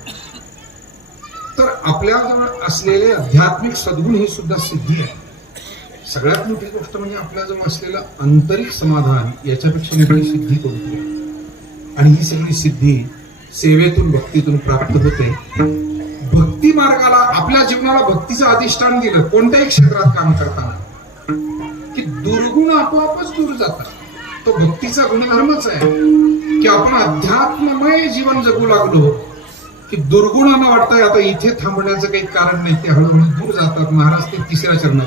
तर आपल्याजवळ असलेले आध्यात्मिक सद्गुण ही सुद्धा सिद्धी आहे. सगळ्यात मोठी गोष्ट म्हणजे आपल्याजवळ असलेलं आंतरिक समाधान, याच्यापेक्षा मोठी सिद्धी कोणती आहे? आणि ही सगळी सिद्धी सेवेतून, भक्तीतून प्राप्त होते. भक्ती मार्गाला, आपल्या जीवनाला भक्तीचं अधिष्ठान दिलं कोणत्याही क्षेत्रात काम करताना, की दुर्गुण आपोआपच दूर जातात. तो भक्तीचा गुणधर्मच आहे की आपण अध्यात्ममय जीवन जगू लागलो की दुर्गुणांना वाटतंय आता इथे थांबण्याचं काही कारण नाही, ते हळूहळू दूर जातात. महाराज ते 3ऱ्या चरणात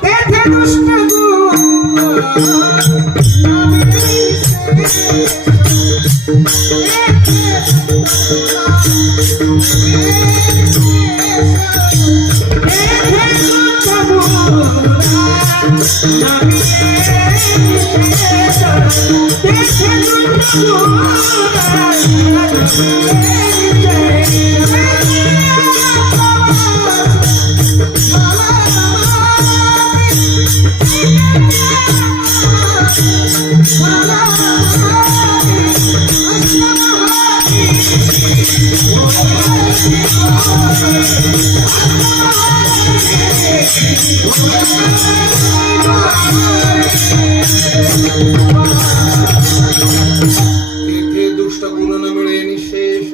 तेथे दुष्ट गुण न मिळे निशेष,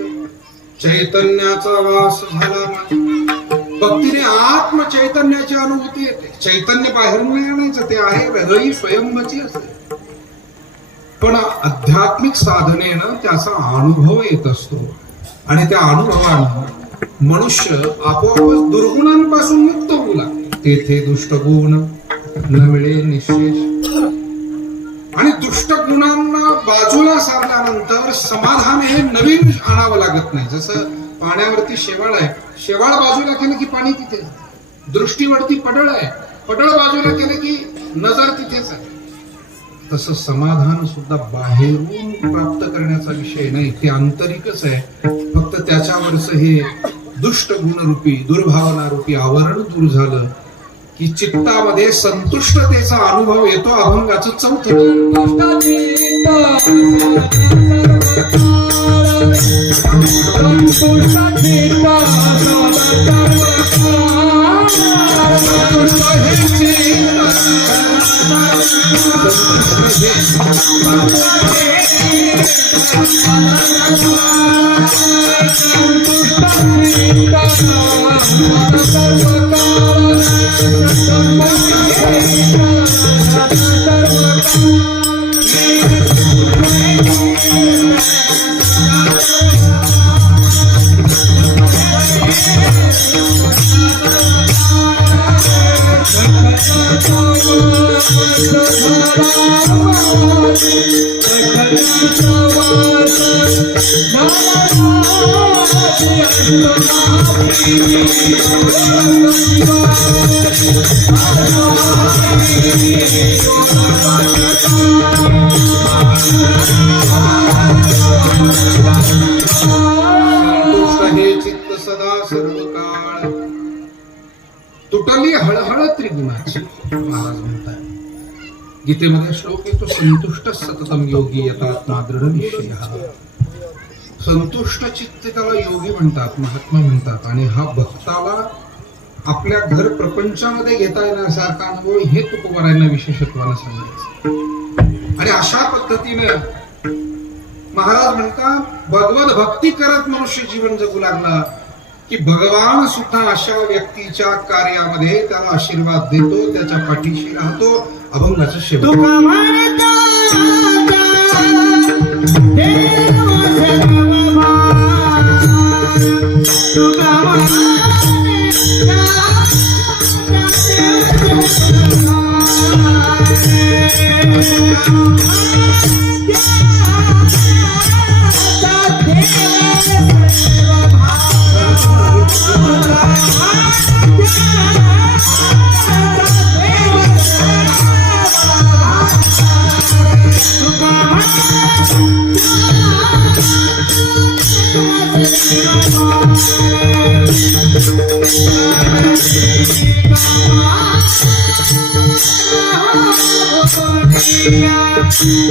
चैतन्याचा वास झाला नाही. भक्तीने आत्म चैतन्याची अनुभूती येते. चैतन्य बाहेरून नाही आणायचं, ते आहे हृदयी स्वयंभची असते. पण आध्यात्मिक साधनेनं त्याचा अनुभव येत असतो आणि त्या अनुभवानं मनुष्य आपोआपच दुर्गुणांपासून मुक्त होऊ लागतो. तेथे दुष्ट गुण न मिळे निशेष. आणि दुष्ट गुणांना बाजूला सारल्यानंतर समाधान हे नवीन आणावं लागत नाही. जसं पाण्यावरती शेवाळ आहे, शेवाळ बाजूला केलं की पाणी तिथे, दृष्टीवरती पडळ आहे, पडळ बाजूला केलं की नजर तिथेच आहे. तसं समाधान सुद्धा बाहेरून प्राप्त करण्याचा विषय नाही, ते आंतरिकच आहे. फक्त त्याच्यावरचं हे दुष्ट गुणरूपी, दुर्भावना रूपी आवरण दूर झालं की चित्तामध्ये संतुष्टतेचा अनुभव येतो. अभंगाचं 4थं हे चित्त सदा सर्व काळ. तुटली हळहळ त्रिगुणाची, महाराज म्हणतात. गीतेमध्ये श्लोक येतो, संतुष्ट सततम योगी यतात्मा दृढ निश्चय. संतुष्ट चित्त त्याला योगी म्हणतात, महात्मा म्हणतात. आणि हा भक्ताला आपल्या घर प्रपंचामध्ये घेता येण्यासारखा अनुभव हे तुकोबारायांना विशेषत्वानं सांगितलं. आणि अशा पद्धतीनं महाराज म्हणतात भगवत भक्ती करत मनुष्य जीवन जगू लागला की भगवान सुद्धा अशा व्यक्तीच्या कार्यामध्ये त्याला आशीर्वाद देतो, त्याच्या पाठीशी राहतो, अभंगाचं शेवट. तुका म्हणता